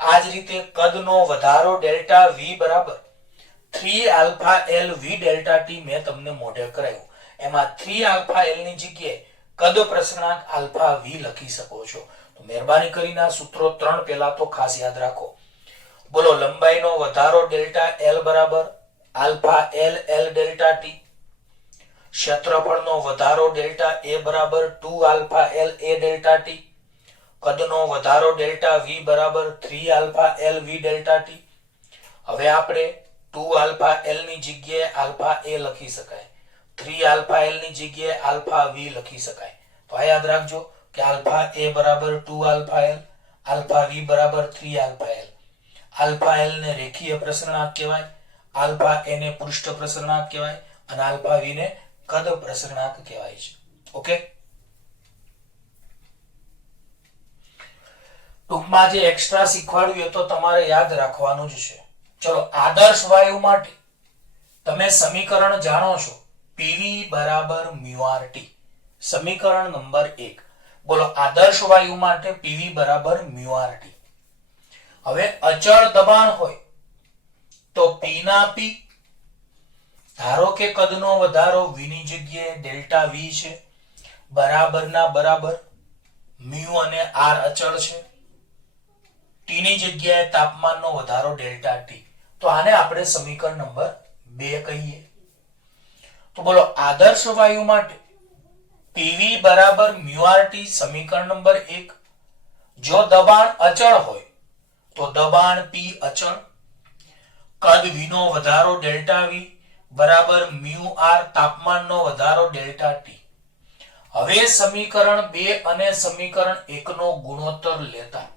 આ જ રીતે કદનો વધારો ડેલ્ટા વી બરાબર 3 alpha L V delta T મેં તમને મોઢે કરાવ્યું. એમાં 3 આલ્ફા એલ ની જગ્યાએ કદ પ્રસરણાંક આલ્ફા વી લખી શકો છો. તો મહેરબાની કરીને આ સૂત્રો 3 પહેલા તો ખાસ યાદ રાખો. બોલો, લંબાઈનો વધારો ડેલ્ટા એલ બરાબર alpha L L delta T. ક્ષેત્રફળનો વધારો ડેલ્ટા એ બરાબર 2 alpha L A delta T. કદનો વધારો ડેલ્ટા વી બરાબર 3 alpha L V delta T. હવે આપણે 2 આલ્ફા એલ ની જગ્યાએ આલ્ફા એ લખી શકાય, 3 આલ્ફા એલ ની જગ્યાએ આલ્ફા વી લખી શકાય. તો આ યાદ રાખજો કે આલ્ફા એ બરાબર 2 આલ્ફા એલ, આલ્ફા વી બરાબર 3 આલ્ફા એલ. આલ્ફા એલ ને રેખીય પ્રસરણાંક કહેવાય, આલ્ફા એ ને પૃષ્ઠ પ્રસરણાંક કહેવાય, અને આલ્ફા વી ને કદ પ્રસરણાંક કહેવાય છે. ઓકે, ટૂંકમાં જે એક્સ્ટ્રા શીખવાડ્યું એ તો તમારે યાદ રાખવાનું જ છે. ચલો, આદર્શ વાયુ માટે તમે સમીકરણ જાણો છો, પીવી બરાબર મ્યુ આર ટી. સમીકરણ નંબર 1. બોલો, આદર્શ વાયુ માટે પીવી બરાબર મ્યુ આર ટી. હવે અચળ દબાણ હોય તો પી ના પી, ધારો કે કદનો વધારો વી ની જગ્યાએ ડેલ્ટા વી છે, બરાબર ના બરાબર મ્યુ અને આર અચળ છે, ટી ની જગ્યાએ તાપમાનનો વધારો ડેલ્ટા ટી. તો આને આપણે સમીકરણ નંબર 2 કહીએ. તો બોલો, આદર્શ વાયુ માટે પીવી બરાબર મ્યુ આર ટી સમીકરણ નંબર 1. જો દબાણ અચળ હોય તો દબાણ પી અચળ, કદ વી નો વધારો ડેલ્ટા વી બરાબર મ્યુ આર તાપમાનનો વધારો ડેલ્ટા ટી. હવે સમીકરણ 2 અને સમીકરણ 1 નો ગુણોત્તર લેતા,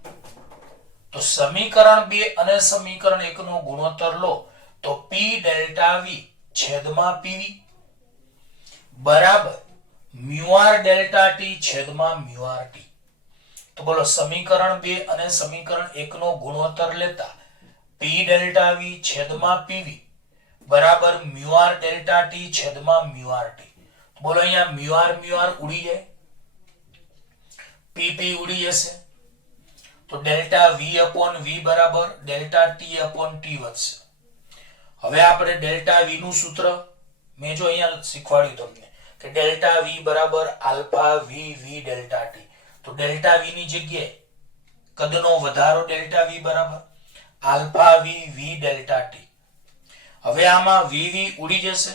તો સમીકરણ 2 અને સમીકરણ 1 નો ગુણોત્તર લો તો પી ડેલ્ટા વી છેદમાં પીવી બરાબર મ્યુ આર ડેલ્ટા ટી છેદમાં મ્યુ આર ટી. તો બોલો, સમીકરણ 2 અને સમીકરણ 1 નો ગુણોત્તર લેતા પી ડેલ્ટા વી છેદમાં પીવી બરાબર મ્યુ આર ડેલ્ટા ટી છેદમાં મ્યુ આર ટી. બોલો, અહીંયા મ્યુ આર ઉડી જાય, પી પી ઉડી જશે, તો ડેલ્ટા વી અપોન વી બરાબર ડેલ્ટા ટી અપોન ટી વધશે. હવે આપણે ડેલ્ટા વી નું સૂત્ર મેં જો અહીંયા શીખવાડ્યું તમને કે ડેલ્ટા વી બરાબર આલ્ફા વી વી ડેલ્ટા ટી, તો ડેલ્ટા વી ની જગ્યાએ કદનો વધારો ડેલ્ટા વી બરાબર આલ્ફા વી વી ડેલ્ટા ટી. હવે આમાં વી વી ઉડી જશે,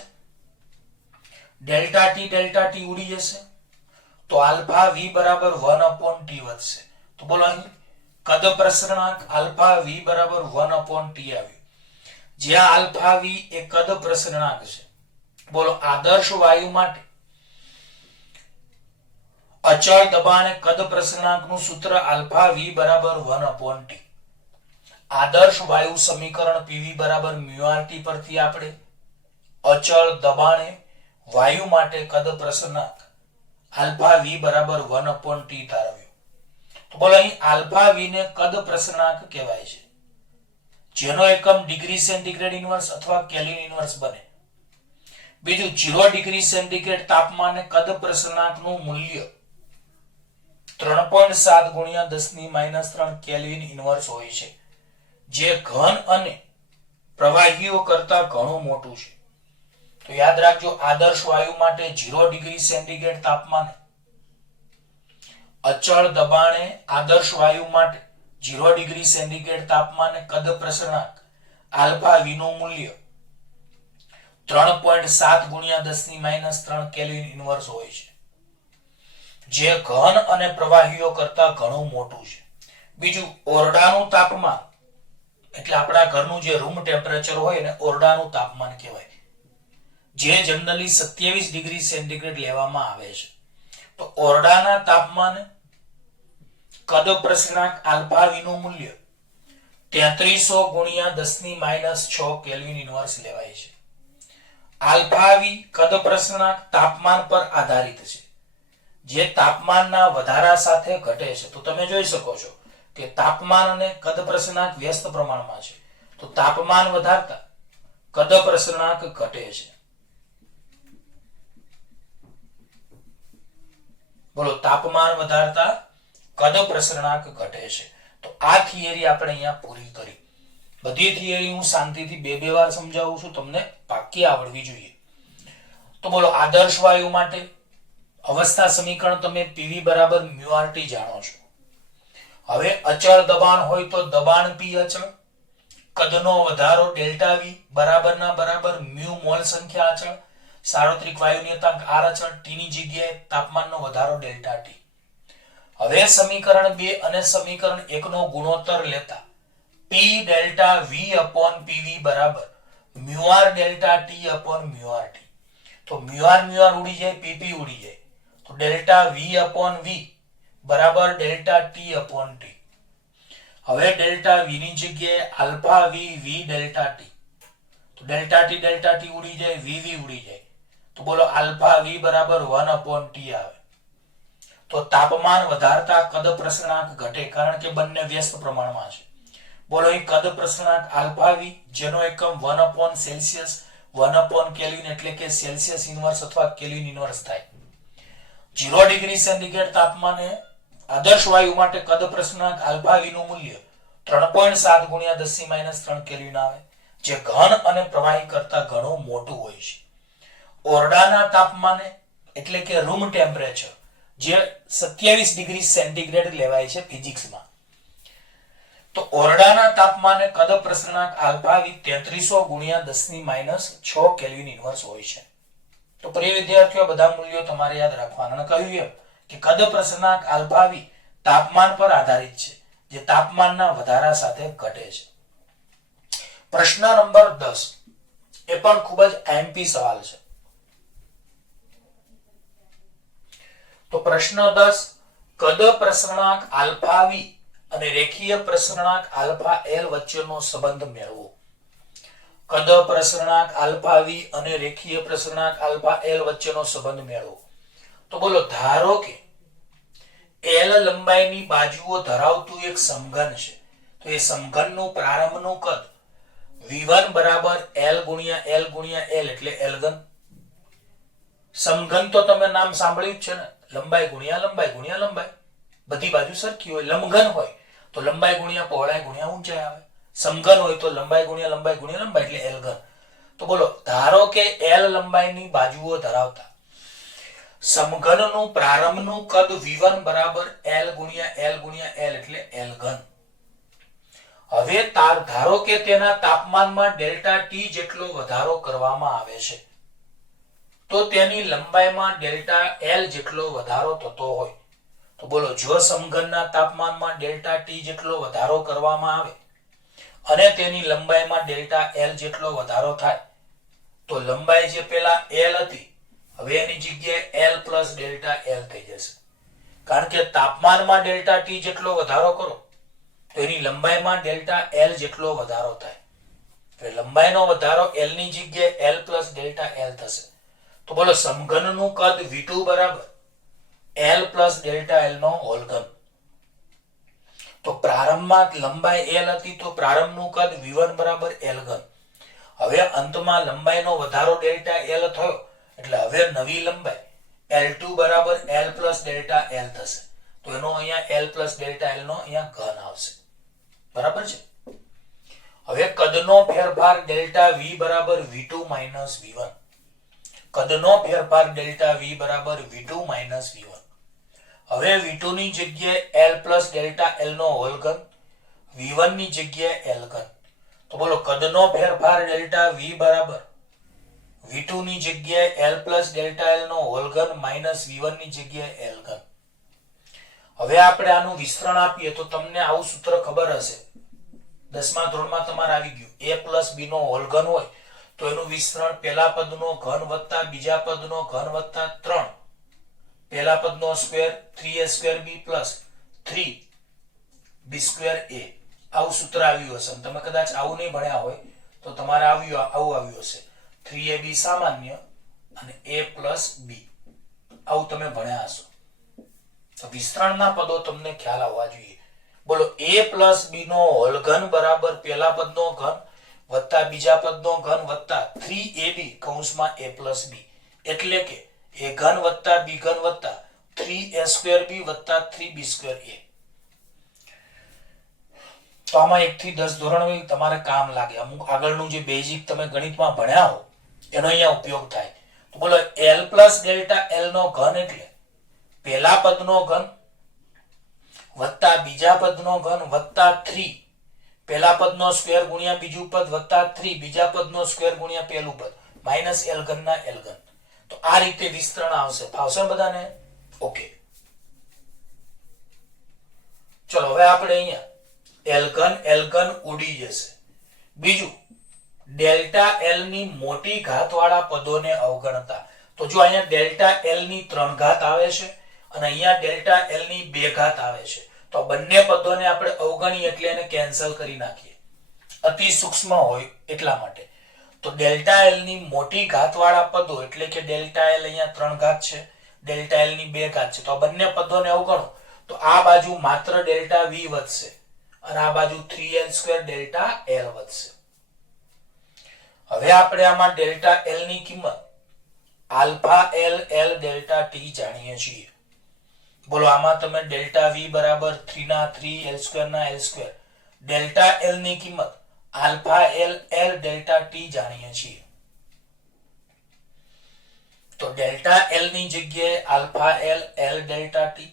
ડેલ્ટા ટી ઉડી જશે, તો આલ્ફા વી બરાબર 1/t વધશે. તો બોલો અહીં કદ પ્રસરણાંક આલ્ફા વી બરાબર 1/t આવ્યું, જ્યાં આલ્ફા વી એ કદ પ્રસરણાંક છે. બોલો આદર્શ વાયુ માટે અચળ દબાણે કદ પ્રસરણાંકનું સૂત્ર આલ્ફા વી બરાબર 1/t. આદર્શ વાયુ સમીકરણ પીવી બરાબર μRT પરથી આપણે અચળ દબાણે વાયુ માટે કદ પ્રસરણાંક આલ્ફા વી બરાબર 1/t તારવ્યું. તો બોલો અહીં આલ્ફા વી ને કદ પ્રસરણાંક કહેવાય છે, જેનો એકમ ડિગ્રી સેન્ટીગ્રેડ ઇન્વર્સ અથવા કેલ્વિન ઇન્વર્સ બને. બીજું 0 ડિગ્રી સેન્ટીગ્રેડ તાપમાને કદ પ્રસરણાંકનું મૂલ્ય 3.7 ગુણ્યા 10⁻³ કેલ્વિન ઇન્વર્સ હોય છે, જે ઘન અને પ્રવાહીઓ કરતા ઘણું મોટું છે. તો યાદ રાખજો, આદર્શ વાયુ માટે 0 ડિગ્રી સેન્ટીગ્રેડ તાપમાને અચળ દબાણે આદર્શ વાયુ માટે 0 ડિગ્રી સેન્ટીગ્રેડ તાપમાને કદ પ્રસરણાંક આલ્ફા વી નું મૂલ્ય 3.7 ગુણ્યા 10⁻³ કેલ્વિન ઇન્વર્સ હોય છે, જે ઘન અને પ્રવાહીઓ કરતા ઘણું મોટું છે. બીજું ઓરડાનું તાપમાન એટલે આપણા ઘરનું જે રૂમ ટેમ્પરેચર હોય એને ઓરડાનું તાપમાન કહેવાય, જે જનરલી 27 ડિગ્રી સેન્ટીગ્રેડ લેવામાં આવે છે. તો ઓરડાના તાપમાને કદ પ્રસરણાંક આલ્ફા વી નું મૂલ્ય 3300 ગુણ્યા 10⁻6 કેલ્વિન ઇન્વર્સ લેવાય છે. આલ્ફા વી કદ પ્રસરણાંક તાપમાન પર આધારિત છે, જે તાપમાનના વધારા સાથે ઘટે છે. તો તમે જોઈ શકો છો કે તાપમાન અને કદ પ્રસરણાંક વ્યસ્ત પ્રમાણમાં છે, તો તાપમાન વધારતા કદ પ્રસરણાંક ઘટે છે. બોલો તાપમાન વધારતા કદ પ્રસરણાંક ઘટે છે. તો આ થિયરી આપણે અહીંયા પૂરી કરી. બધી થિયરી હું શાંતિથી બે વાર સમજાવું છું, તમને પાક્કી આવડવી જોઈએ. તો બોલો આદર્શ વાયુ માટે અવસ્થા સમીકરણ તમે પીવી બરાબર μRT જાણો છો. હવે અચળ દબાણ હોય તો દબાણ પી અચળ, કદનો વધારો ડેલ્ટા વી બરાબરના બરાબર મ્યુ મોલ સંખ્યા અચળ, સાર્વત્રિક વાયુ નિયતાંક આર અચળ, ટી ની જગ્યાએ તાપમાનનો વધારો ડેલ્ટા ટી. હવે સમીકરણ 2 અને સમીકરણ 1 નો ગુણોત્તર લેતા P delta V upon PV બરાબર μR delta T upon μRT. તો μR ઉડી જાય, PP ઉડી જાય, તો ડેલ્ટા V અપોન V બરાબર ડેલ્ટા T અપોન T. હવે ડેલ્ટા V ની જગ્યાએ alpha V V delta T, તો ડેલ્ટા T ઉડી જાય, VV ઉડી જાય, તો બોલો આલ્ફા V બરાબર 1/t આવે. તો તાપમાન વધારતા કદ પ્રસરણાંક ઘટે, કારણ કે બંને વ્યસ્ત પ્રમાણમાં છે. બોલો અહીં કદ પ્રસરણાંક આલ્ફા વી, જેનો એકમ 1/સેલ્સિયસ 1/કેલ્વિન એટલે કે સેલ્સિયસ ઇન્વર્સ અથવા કેલ્વિન ઇન્વર્સ થાય. 0 ડિગ્રી સેન્ટીગ્રેડ તાપમાને આદર્શ વાયુ માટે કદ પ્રસરણાંક આલ્ફા વી નું મૂલ્ય 3.7 ગુણ્યા 10⁻³ કેલ્વિન આવે, જે ઘન અને પ્રવાહી કરતા ઘણું મોટું હોય છે. ઓરડાના તાપમાને એટલે કે રૂમ ટેમ્પરેચર, જે 27 ડિગ્રી સેન્ટીગ્રેડ લેવાય છે ફિઝિક્સમાં, તો ઓરડાના તાપમાને કદ પ્રસરણાંક આલ્ફા વી 3300 ગુણ્યા 10⁻6 કેલ્વિન ઇન્વર્સ હોય છે. તો પ્રિય વિદ્યાર્થીઓ, બધા મૂલ્યો તમારે યાદ રાખવાના. અને કહ્યું એમ કે કદ પ્રસરણાંક આલ્ફા વી તાપમાન પર આધારિત છે, જે તાપમાનના વધારા સાથે ઘટે છે. પ્રશ્ન નંબર 10 એ પણ ખૂબ જ એમપી સવાલ છે. તો પ્રશ્ન 10, કદ પ્રસરણાંક આલ્ફા વી અને રેખીય પ્રસરણાંક આલ્ફા એલ વચ્ચેનો સંબંધ મેળવો. કદ પ્રસરણાંક આલ્ફા વી અને રેખીય પ્રસરણાંક આલ્ફા એલ વચ્ચેનો સંબંધ મેળવો. તો બોલો, ધારો કે એલ લંબાઈની બાજુઓ ધરાવતું એક સમઘન છે, તો એ સમઘનનું પ્રારંભનું કદ v1 બરાબર l ગુણ્યા l ગુણ્યા l એટલે l ઘન. સમઘન તો તમે નામ સાંભળ્યું જ છે ને, લંબાઈ ગુણ્યા લંબાઈ ગુણ્યા લંબાઈ, બધી બાજુ સરખી હોય. લંબઘન હોય તો લંબાઈ ગુણ્યા પહોળાઈ ગુણ્યા ઊંચાઈ આવે. સમઘન હોય તો લંબાઈ ગુણ્યા લંબાઈ ગુણ્યા લંબાઈ એટલે l ઘન. તો બોલો ધારો કે L લંબાઈની બાજુઓ ધરાવતા સમઘનનું પ્રારંભનું કદ v1 બરાબર L ગુણ્યા L એટલે L ઘન. હવે ધારો કે તેના તાપમાનમાં ડેલ્ટા T જેટલો વધારો કરવામાં આવે છે તો તેની લંબાઈમાં ડેલ્ટા L જેટલો વધારો થતો હોય તો બોલો જો સમઘનના તાપમાનમાં ડેલ્ટા T જેટલો વધારો કરવામાં આવે અને તેની લંબાઈમાં ડેલ્ટા L જેટલો વધારો થાય તો લંબાઈ જે પેલા L હતી હવે એની જગ્યાએ L પ્લસ ડેલ્ટા L થઈ જશે. કારણ કે તાપમાનમાં ડેલ્ટા T જેટલો વધારો કરો તો એની લંબાઈમાં ડેલ્ટા L જેટલો વધારો થાય. એટલે લંબાઈનો વધારો L ની જગ્યાએ L પ્લસ ડેલ્ટા L થશે. તો બોલો સમઘનનું કદ v2 બરાબર L પ્લસ ડેલ્ટા L નો હોલ ઘન. તો પ્રારંભમાં લંબાઈ L હતી તો પ્રારંભનું કદ v1 બરાબર L ઘન. હવે અંતમાં લંબાઈનો વધારો ડેલ્ટા L થયો એટલે હવે નવી લંબાઈ L2 બરાબર L પ્લસ ડેલ્ટા L થશે. તો એનો અહીંયા L પ્લસ ડેલ્ટા L નો અહીંયા ઘન આવશે. બરાબર છે. હવે કદનો ફેરફાર ડેલ્ટા V બરાબર v2 માઇનસ v1. કદનો ફેરફાર ડેલ્ટા V બરાબર v2 માઇનસ v1. હવે v2 ની જગ્યાએ L પ્લસ ડેલ્ટા L નો હોલ ઘન, v1 ની જગ્યાએ L ઘન. તો બોલો કદનો ફેરફાર ડેલ્ટા V બરાબર v2 ની જગ્યાએ L પ્લસ ડેલ્ટા L નો હોલ ઘન માઇનસ v1 ની જગ્યાએ L ઘન. હવે આપણે આનું વિસ્તરણ આપીએ તો તમને આવું સૂત્ર ખબર હશે. 10મા ધોરણમાં તમારે આવી ગયું. a પ્લસ b નો હોલ ઘન હોય તો એનું વિસ્તરણ પહેલા પદનો ઘન વત્તા બીજા પદનો ઘન વત્તા 3 પહેલા પદનો square 3a square b plus 3b square a. આવું સૂત્ર આવ્યું હશે. તમે કદાચ આવું નહીં ભણ્યા હોય તો તમારે આવું આવ્યું હશે. 3ab સામાન્ય અને a પ્લસ b આવું તમે ભણ્યા હશો. તો વિસ્તરણના પદો તમને ખ્યાલ આવવા જોઈએ. બોલો a પ્લસ b નો હોલ ઘન બરાબર પહેલા પદનો ઘન વત્તા બીજા પદનો ઘન વત્તા 3ab કૌંસમાં a પ્લસ b એટલે કે a ઘન વત્તા b ઘન વત્તા 3a સ્ક્વેર b વત્તા 3b સ્ક્વેર a. તો આમાં 1 થી 10 ધોરણ તમારે કામ લાગે. અમુક આગળનું જે બેઝિક તમે ગણિતમાં ભણ્યા હો એનો અહીંયા ઉપયોગ થાય. તો બોલો L પ્લસ ડેલ્ટા L નો ઘન એટલે પહેલા પદનો ઘન વત્તા બીજા પદનો ઘન વત્તા 3 પહેલા પદનો સ્ક્વેર ગુણ્યા બીજું પદ વત્તા 3 બીજા પદનો સ્ક્વેર ગુણ્યા પહેલું પદ માઈનસ L ઘન ના L ઘન. તો આ રીતે વિસ્તરણ આવશે. ફાવશે બધાને? ઓકે. ચલો હવે આપણે અહીંયા L ઘન ઉડી જશે. બીજું ડેલ્ટા L ની મોટી ઘાત વાળા પદોને અવગણતા. તો જો અહીંયા ડેલ્ટા L ની 3 ઘાત આવે છે અને અહીંયા ડેલ્ટા L ની 2 ઘાત આવે છે તો બંને પદોને આપણે અવગણી એટલે એને કેન્સલ કરી નાખીએ. અતિ સૂક્ષ્મ હોય એટલા માટે. તો ડેલ્ટા L ની મોટી ઘાત વાળા પદો એટલે કે ડેલ્ટા L અહીંયા 3 ઘાત છે, ડેલ્ટા L ની 2 ઘાત છે તો બંને પદોને અવગણો તો આ બાજુ માત્ર ડેલ્ટા V વધશે અને આ બાજુ 3l² ડેલ્ટા L વધશે. હવે આપણે આમાં ડેલ્ટા L ની કિંમત alpha L L delta T જાણીએ છીએ. બોલો આમાં તમે ડેલ્ટા V બરાબર 3 ના 3 l² ના l². ડેલ્ટા L ની કિંમત alpha L L delta T જાણીએ છીએ. તો ડેલ્ટા L ની જગ્યાએ alpha L L delta T.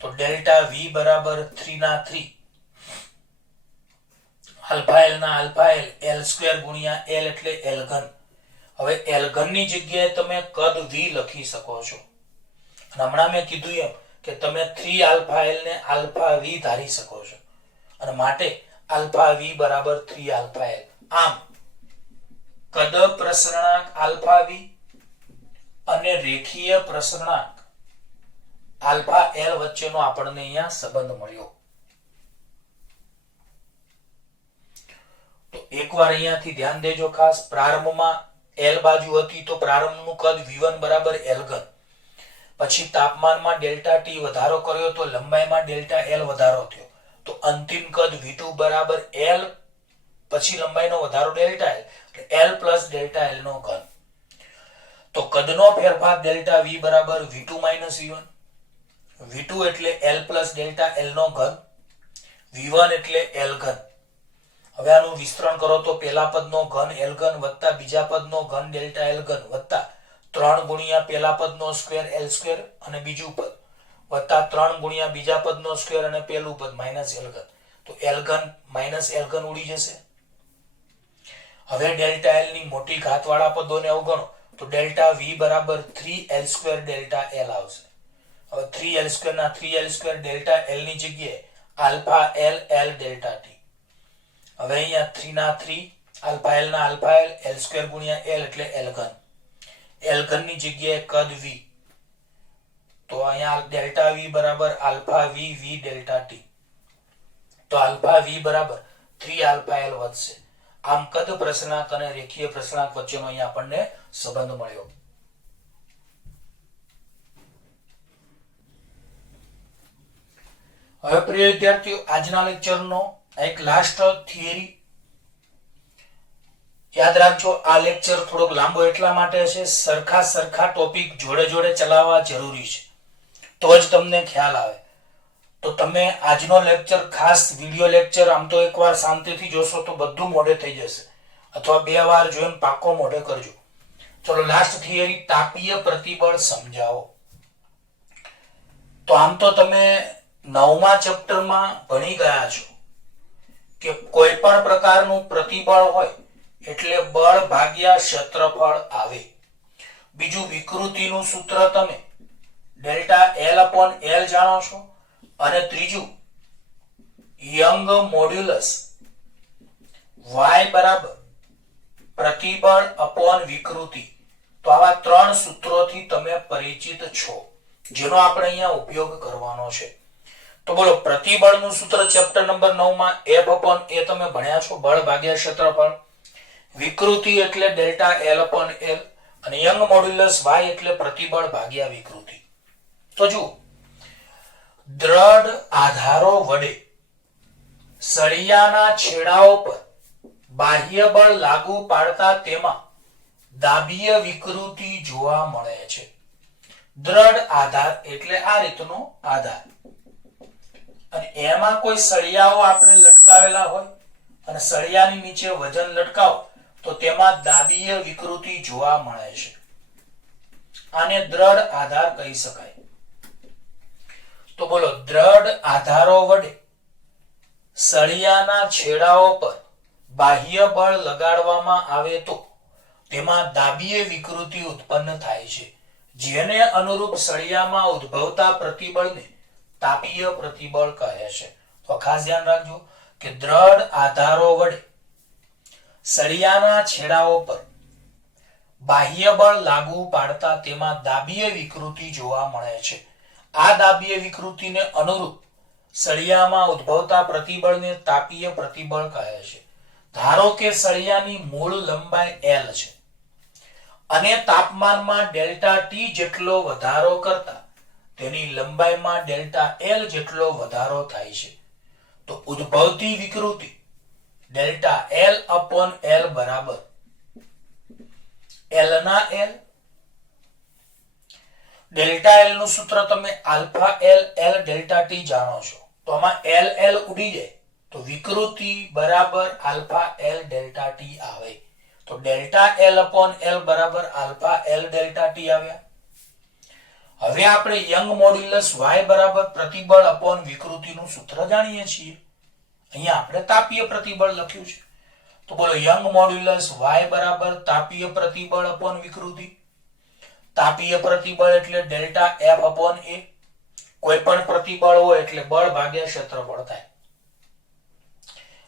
તો ડેલ્ટા V બરાબર 3 ના 3 આલ્ફા L ના આલ્ફા L l² ગુણ્યા L એટલે L ઘન. હવે L ઘન ની જગ્યાએ તમે કદ V લખી શકો છો. અને હમણાં મેં કીધું એમ કે તમે 3 આલ્ફા L ને આલ્ફા V ધારી શકો છો અને માટે આલ્ફા V બરાબર 3 આલ્ફા L. આમ કદ પ્રસરણાંક આલ્ફા V અને રેખીય પ્રસરણાંક આલ્ફા L વચ્ચેનો આપણને અહીંયા સંબંધ મળ્યો. તો એકવાર અહીંયાથી ધ્યાન દેજો ખાસ. પ્રારંભમાં L બાજુ હતી તો પ્રારંભનું કદ v1 બરાબર L ઘન. પછી તાપમાનમાં ડેલ્ટા T વધારો કર્યો તો લંબાઈમાં ડેલ્ટા L વધારો થયો તો અંતિમ કદ v2 બરાબર L પછી લંબાઈનો વધારો delta L L plus delta L નો ઘન. તો કદનો ફેરફાર ડેલ્ટા V બરાબર v2 માઇનસ v1. v2 એટલે L પ્લસ ડેલ્ટા L નો ઘન, v1 એટલે L ઘન. હવે આનું વિસ્તરણ કરો તો પહેલા પદનો ઘન L ઘન વત્તા બીજા પદનો ઘન ડેલ્ટા L ઘન વત્તા 3 ગુણ્યા પહેલા પદનો સ્ક્વેર L સ્ક્વેર અને બીજું પદ વત્તા 3 ગુણ્યા બીજા પદનો સ્ક્વેર અને પહેલું પદ માઈનસ L ઘન. તો L ઘન માઈનસ L ઘન ઉડી જશે. હવે ડેલ્ટા L ની મોટી ઘાતવાળા પદોને અવગણો તો ડેલ્ટા V બરાબર 3L સ્ક્વેર ડેલ્ટા L આવશે. હવે 3L સ્ક્વેર ના 3L સ્ક્વેર ડેલ્ટા L ની જગ્યાએ alpha L L delta T. હવે અહીંયા 3 ના 3 આલ્ફા L ના આલ્ફા L L સ્ક્વેર ગુણ્યા L એટલે L ઘન. L ઘન ની જગ્યાએ કદ V. તો અહીંયા ડેલ્ટા V બરાબર alpha V V delta T. તો આલ્ફા V બરાબર 3 આલ્ફા L વધશે. આમ કદ પ્રસરણાંક અને રેખીય પ્રસરણાંક વચ્ચેનો અહીંયા આપણને સંબંધ મળ્યો. હવે પ્રિય વિદ્યાર્થીઓ, આજના લેક્ચરનો એક લાસ્ટ થિયરી યાદ રાખજો. આ લેક્ચર થોડોક લાંબો એટલા માટે છે, સરખા ટોપિક જોડે જોડે ચલાવવા જરૂરી છે, તો જ તમને ખ્યાલ આવે. તો તમે આજનો લેક્ચર ખાસ વિડિયો લેક્ચર આમ તો એકવાર શાંતિથી જોશો તો બધું મોઢે થઈ જશે, અથવા 2 વાર જોઈને પાક્કો મોઢે કરજો. ચલો લાસ્ટ થિયરી, તાપીય પ્રતિબળ સમજાવો. તો આમ તો તમે 9મા ચેપ્ટરમાં ભણી ગયા છો કે કોઈ પણ પ્રકારનું પ્રતિબળ હોય એટલે બળ ભાગ્યા ક્ષેત્રફળ આવે. બીજું વિકૃતિનું સૂત્ર તમે ડેલ્ટા L upon L જાણો છો. અને ત્રીજું યંગ મોડ્યુલસ y બરાબર પ્રતિબળ અપોન વિકૃતિ. તો આવા 3 સૂત્રોથી તમે પરિચિત છો, જેનો આપણે અહીંયા ઉપયોગ કરવાનો છે. તો બોલો, પ્રતિબળનું સૂત્ર ચેપ્ટર નંબર 9 માં F upon A તમે ભણ્યા છો, બળ ભાગ્યા ક્ષેત્રફળ. વિકૃતિ એટલે ડેલ્ટા L upon L અને યંગ મોડ્યુલસ y એટલે પ્રતિબળ ભાગ્યા વિકૃતિ. તો જુઓ, દ્રઢ આધારો વડે સળિયાના છેડાઓ પર બાહ્ય બળ લાગુ પાડતા તેમાં દાબીય વિકૃતિ જોવા મળે છે. દ્રઢ આધાર એટલે આ રીતનો આધાર, અને એમાં કોઈ સળિયાઓ આપણે લટકાવેલા હોય અને સળિયાની નીચે વજન લટકાવો તો તેમાં દાબીય વિકૃતિ જોવા મળે છે. આને દ્રઢ આધાર કહી શકાય. તો બોલો, દ્રઢ આધારો વડે સળિયાના છેડાઓ પર બાહ્ય બળ લગાડવામાં આવે તો તેમાં દાબીય વિકૃતિ ઉત્પન્ન થાય છે, જેને અનુરૂપ સળિયામાં ઉદ્ભવતા પ્રતિબળને તાપીય પ્રતિબળ કહે છે. તો ખાસ ધ્યાન રાખજો કે દ્રઢ આધારો વડે સળિયાના છેડાઓ પર બાહ્ય બળ લાગુ પાડતા તેમાં દાબીય વિકૃતિ જોવા મળે છે. આ દાબીય વિકૃતિને અનુરૂપ સળિયામાં ઉદ્ભવતા પ્રતિબળને તાપીય પ્રતિબળ કહે છે. ધારો કે સળિયાની મૂળ લંબાઈ L છે અને તાપમાનમાં ડેલ્ટા T જેટલો વધારો કરતા તેની લંબાઈમાં ડેલ્ટા L જેટલો વધારો થાય છે. તો ઉદ્ભવતી વિકૃતિ ડેલ્ટા L upon L બરાબર L ના L. ડેલ્ટા L નું સૂત્ર તમે alpha L L delta T જાણો છો. તો આમાં L L ઉડી જાય તો વિકૃતિ બરાબર આલ્ફા L ડેલ્ટા T આવે. તો ડેલ્ટા L upon L બરાબર આલ્ફા L ડેલ્ટા T આવ્યા. હવે આપણે યંગ મોડ્યુલસ y બરાબર પ્રતિબળ અપોન વિકૃતિનું સૂત્ર જાણીએ છીએ. અહીંયા આપણે તાપીય પ્રતિબળ લખ્યું છે. તો બોલો, યંગ મોડ્યુલસ y બરાબર તાપીય પ્રતિબળ અપોન વિકૃતિ. તાપીય પ્રતિબળ એટલે ડેલ્ટા F upon A. કોઈ પણ પ્રતિબળ હોય એટલે બળ ભાગ્યા ક્ષેત્રફળ થાય.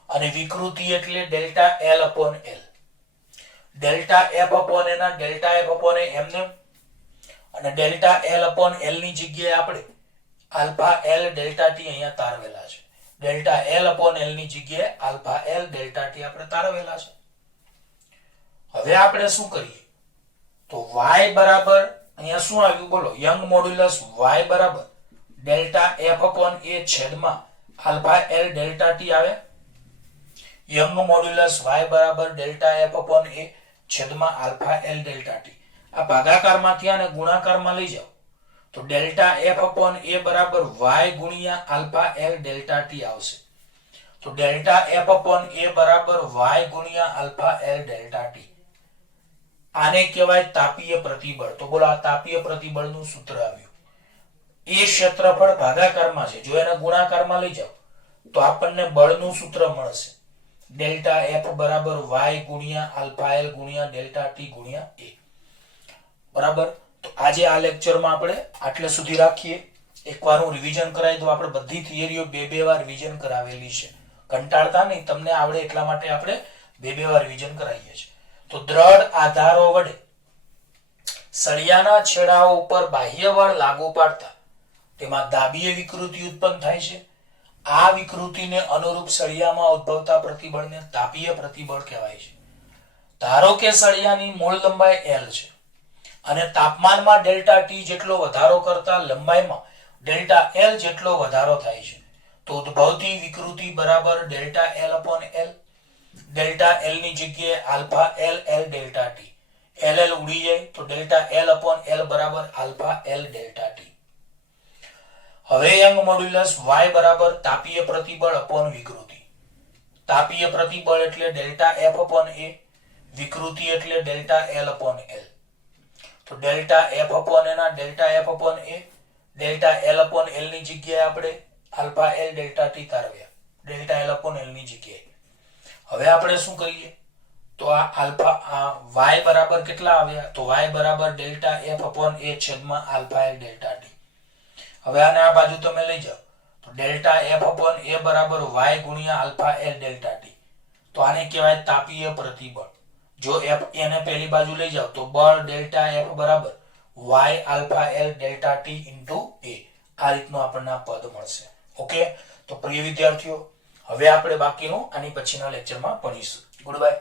અને વિકૃતિ એટલે delta L upon L. Delta F upon A ના ડેલ્ટા F upon A એમને, અને ડેલ્ટા L upon L ની જગ્યાએ આપણે આલ્ફા L ડેલ્ટા T અહીંયા તારવેલા છે. ડેલ્ટા L upon L ની જગ્યાએ આલ્ફા L ડેલ્ટા T આપણે તારવેલા છે. હવે આપણે શું કરીએ? તો y બરાબર અહીંયા શું આવ્યું બોલો, યંગ મોડ્યુલસ y બરાબર ડેલ્ટા F upon A છેદમાં આલ્ફા L ડેલ્ટા T આવે. યંગ મોડ્યુલસ y બરાબર ડેલ્ટા F upon A છેદમાં આલ્ફા L ડેલ્ટા T. આ ભાગાકારમાંથી આને ગુણાકારમાં લઈ જાઓ તો ડેલ્ટા F upon A બરાબર y ગુણ્યા આલ્ફા L ડેલ્ટા T આવશે. તો ડેલ્ટા એફ અપોન એ બરાબર વાય ગુણ્યા આલ્ફા એલ ડેલ્ટા ટી. આને કહેવાય તાપીય પ્રતિબળ. તો બોલો આ તાપીય પ્રતિબળનું સૂત્ર આવ્યું. એ ક્ષેત્રફળ ભાગાકારમાં છે, જો એને ગુણાકારમાં લઈ જાઓ તો આપણને બળનું સૂત્ર મળશે ડેલ્ટા એફ બરાબર વાય ગુણ્યા આલ્ફા એલ ગુણ્યા ડેલ્ટા ટી ગુણ્યા એ. બરાબર. તો આજે આ લેક્ચરમાં આપણે આટલે સુધી રાખીએ. એકવાર હું રિવિઝન કરાવી દઉં. આપણે બધી થિયરીઓ બે વાર રિવિઝન કરાવેલી છે. કંટાળતા નહીં, તમને આવડે એટલા માટે આપણે બે વાર રિવિઝન કરાવીએ છીએ. તો દ્રઢ આધારો વડે સળિયાના છેડાઓ ઉપર બાહ્ય બળ લાગુ પાડતા તેમાં દાબીય વિકૃતિ ઉત્પન્ન થાય છે. આ વિકૃતિને અનુરૂપ સળિયામાં ઉદ્ભવતા પ્રતિબળને તાપીય પ્રતિબળ કહેવાય છે. ધારો કે સળિયાની મૂળ લંબાઈ L છે અને તાપમાનમાં ડેલ્ટા ટી જેટલો વધારો કરતા લંબાઈમાં ડેલ્ટા L જેટલો વધારો થાય છે, તો ઉદ્ભવતી વિકૃતિ બરાબર delta L upon L. Delta L ની જગ્યાએ alpha L L delta T. LL ઉડી જાય તો ડેલ્ટા L અપોન L બરાબર આલ્ફા L ડેલ્ટા ટી. હવે યંગ મોડ્યુલસ y બરાબર તાપીય પ્રતિબળ અપોન વિકૃતિ. તાપીય પ્રતિબળ એટલે ડેલ્ટા F અપોન A, વિકૃતિ એટલે ડેલ્ટા L અપોન L. તો ડેલ્ટા F અપોન A ના delta F upon A, delta L upon L ની જગ્યાએ આપણે આલ્ફા L ડેલ્ટા ટી તારવ્યા ડેલ્ટા L અપોન L ની જગ્યાએ. હવે આપણે શું કરીએ તો આ આલ્ફા y બરાબર કેટલા આવ્યા તો y બરાબર ડેલ્ટા F અપોન A છેદમાં આલ્ફા L ડેલ્ટા ટી. હવે આને આ બાજુ તમે લઈ જાઓ તો ડેલ્ટા F અપોન A બરાબર y ગુણ્યા આલ્ફા L ડેલ્ટા ટી. તો આને કહેવાય તાપીય પ્રતિબળ. જો F એને પહેલી બાજુ લઈ જાઓ તો બળ ડેલ્ટા F બરાબર y alpha L delta T into A. આ રીતનું આપણને પદ મળશે. ઓકે. તો પ્રિય વિદ્યાર્થીઓ, હવે આપણે બાકીનું આની પછીના લેક્ચરમાં ભણીશું. Good bye.